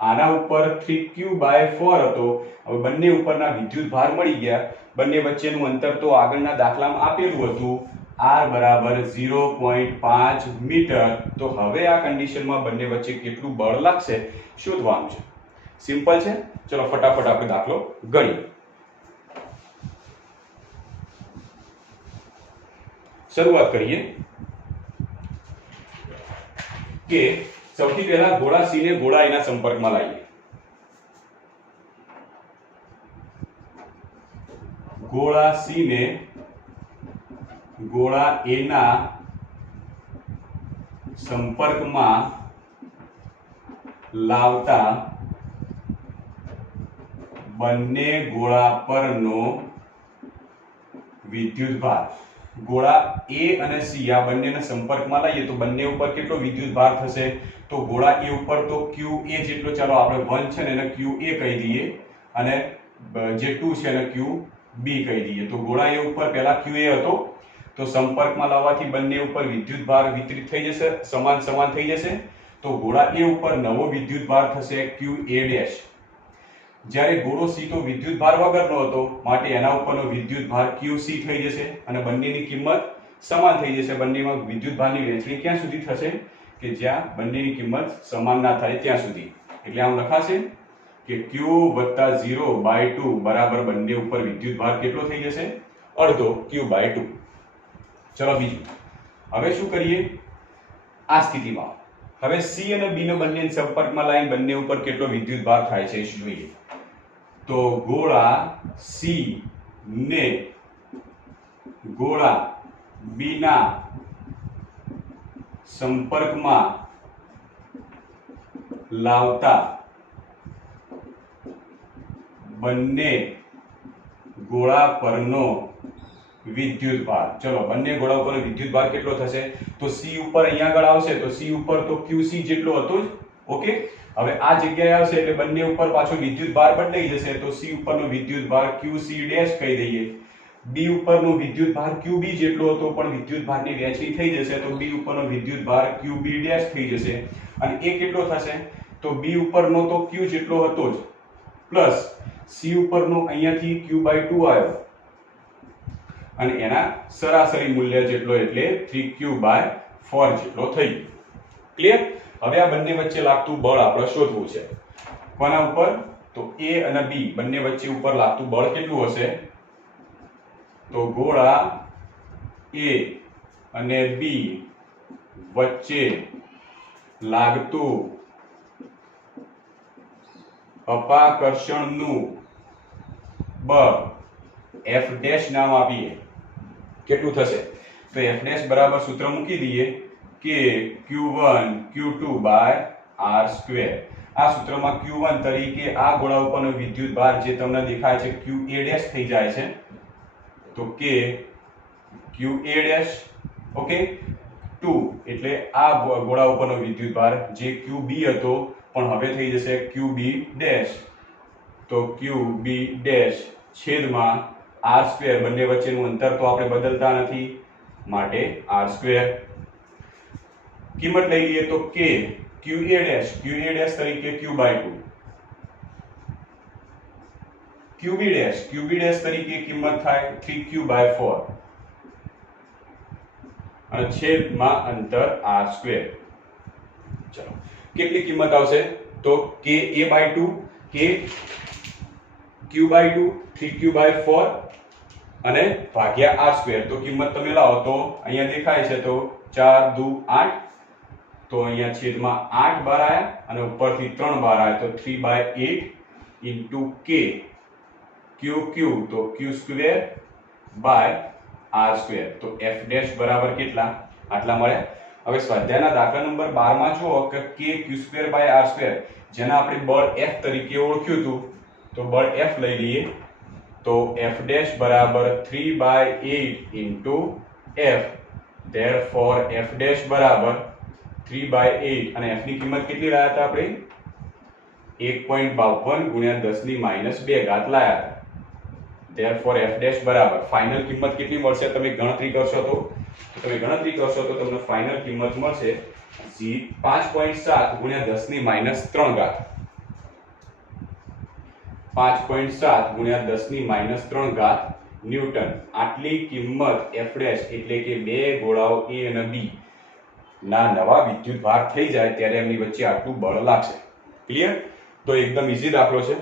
આના ઉપર 3q/4 હતો. હવે બંને ઉપરના વિદ્યુત ભાર મળી ગયા. બંને વચ્ચેનું અંતર તો આગળના દાખલામાં આપેલું હતું, r = 0.5 મીટર. તો હવે આ કન્ડિશનમાં બંને વચ્ચે કેટલું બળ લાગશે શોધવાનું છે. સિમ્પલ છે. ચલો ફટાફટ આપણે દાખલો ગણીએ. શરૂઆત કરીએ કે સૌથી પહેલા ગોળા C ને ગોળા A ના સંપર્કમાં લાવીએ. ગોળા C ને ગોળા A ના સંપર્કમાં લાવતા બંને ગોળા પરનો વિદ્યુત ભાર. ગોળા A અને C આ બંનેના સંપર્કમાં લાવીએ તો બંને ઉપર કેટલો વિદ્યુત ભાર થશે? તો ગોળા A ઉપર તો QA જેટલો, ચાલો આપણે 1 છે ને એને QA કહી દઈએ, અને જે 2 છે એને QB કહી દઈએ. તો ગોળા A ઉપર પહેલા QA હતો, તો સંપર્કમાં લાવવાથી બંને ઉપર વિદ્યુત ભાર વિતરિત થઈ જશે, સમાન સમાન થઈ જશે. તો ગોળા A ઉપર નવો વિદ્યુત ભાર થશે QA'. જ્યારે ગોળો C તો વિદ્યુત ભાર વગરનો હતો, માટે એના ઉપરનો વિદ્યુત ભાર QC થઈ જશે અને બંનેની કિંમત સમાન થઈ જશે. બંનેમાં વિદ્યુત ભારની વહેંચણી ક્યાં સુધી થશે? કે જ્યાં બંનેની કિંમત સમાન ના થાય ત્યાં સુધી. એટલે આમ લખાશે કે q + 0/2 બરાબર બંને ઉપર વિદ્યુત ભાર કેટલો થઈ જશે? અડધો q/2. ચલો બીજું. હવે શું કરીએ આ સ્થિતિમાં? હવે C અને B ને બંને સંપર્કમાં લાવીને બંને ઉપર કેટલો વિદ્યુત ભાર થાય છે એ જોઈએ. તો ગોળા C ને ગોળા B ના સંપર્કમાં લાવતા બંને ગોળા પરનો વિદ્યુત ભાર. ચલો બંને ગોળા ઉપરનો વિદ્યુત ભાર કેટલો થશે? તો C ઉપર અહીંયા આગળ આવશે તો C ઉપર તો QC જેટલો હતો જ. ઓકે, હવે આ જગ્યાએ આવશે એટલે બંને ઉપર પાછો વિદ્યુત ભાર બદલાઈ જશે. તો C ઉપરનો વિદ્યુત ભાર QC' કહી દઈએ. B ઉપરનો વિદ્યુત ભાર QB જેટલો હતો, પણ વિદ્યુત ભારની વહેંચણી થઈ જશે તો B ઉપરનો વિદ્યુત ભાર QB' થઈ જશે. અને એ કેટલો થશે? તો B ઉપરનો તો Q જેટલો હતો જ, પ્લસ C ઉપરનો અહીંયાથી q/2 આવ્યો અને એના સરાસરી મૂલ્ય જેટલો એટલે 3q/4 જેટલો થઈ ગયો. ક્લિયર? હવે આ બંને વચ્ચે લાગતું બળ આપણે શોધવું છે. કોના ઉપર? તો A અને B બંને વચ્ચે ઉપર લાગતું બળ કેટલું હશે? તો ગોળા A અને B વચ્ચે લાગતું અપાકર્ષણનું બળ F' નામ આપીએ. કેટલું થશે? તો F' બરાબર સૂત્ર મૂકી દઈએ કે q1 q2/r². આ સૂત્રમાં q1 તરીકે આ ગોળા ઉપરનો વિદ્યુત ભાર જે તમને દેખાય છે QA' થઈ જાય છે. તો કે QA', ઓકે. 2 એટલે આ ગોળા ઉપરનો વિદ્યુત ભાર જે QB હતો પણ હવે થઈ જશે QB'. તો QB' છેદમાં r². બંને વચ્ચેનું અંતર તો આપણે બદલતા નથી, માટે r². કિંમત લઈ લઈએ તો k QA' તરીકે q/2, QB' તરીકે કિંમત થાય 3q/4. અને છેદમાં અંતર r². ચલો કેટલી કિંમત આવશે? તો k a/2, k q/2, 3q/4 અને ભાગ્યા r². તો કિંમત તમે લાવો તો અહીંયા દેખાય છે તો 4 દુ 8, તો અહીંયા છેદમાં 8 બાર આયા અને ઉપરથી 3 બાર આયા તો 3/8 ઇન્ટુ k q તો q² બાય r². તો f' બરાબર કેટલા? આટલા મળ્યા. હવે સ્વાધ્યાયના દાખલા નંબર 12 માં જુઓ કે k q² બાય r², જેના આપણે બળ f તરીકે ઓળખ્યું હતું, તો બળ f લઈ લઈએ તો f' બરાબર 3/8 ઇન્ટુ f. therefore f' બરાબર 3/8 અને f ની કિંમત કેટલી લાયા હતા આપણે? 1.52 ગુણ્યા 10⁻²² લાયા હતા. therefore f' બરાબર ફાઇનલ કિંમત કેટલી મળશે? તમે ગણતરી કરશો તો તમને ફાઇનલ કિંમત મળશે 5.7 ગુણ્યા 10⁻³ 5.7 ગુણ્યા 10⁻³ ન્યૂટન. આટલી કિંમત f' એટલે કે બે ગોળાઓ A અને B ના નવા વિદ્યુત ભાર થઈ જાય ત્યારે એમની વચ્ચે આટલું બળ લાગશે. ક્લિયર? તો એકદમ ઈઝી દાખલો છે.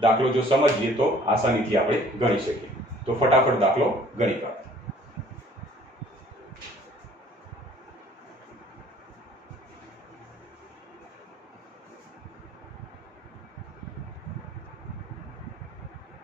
દાખલો જો સમજીએ તો આસાનીથી આપણે ગણી શકીએ. તો ફટાફટ દાખલો ગણી કાઢો.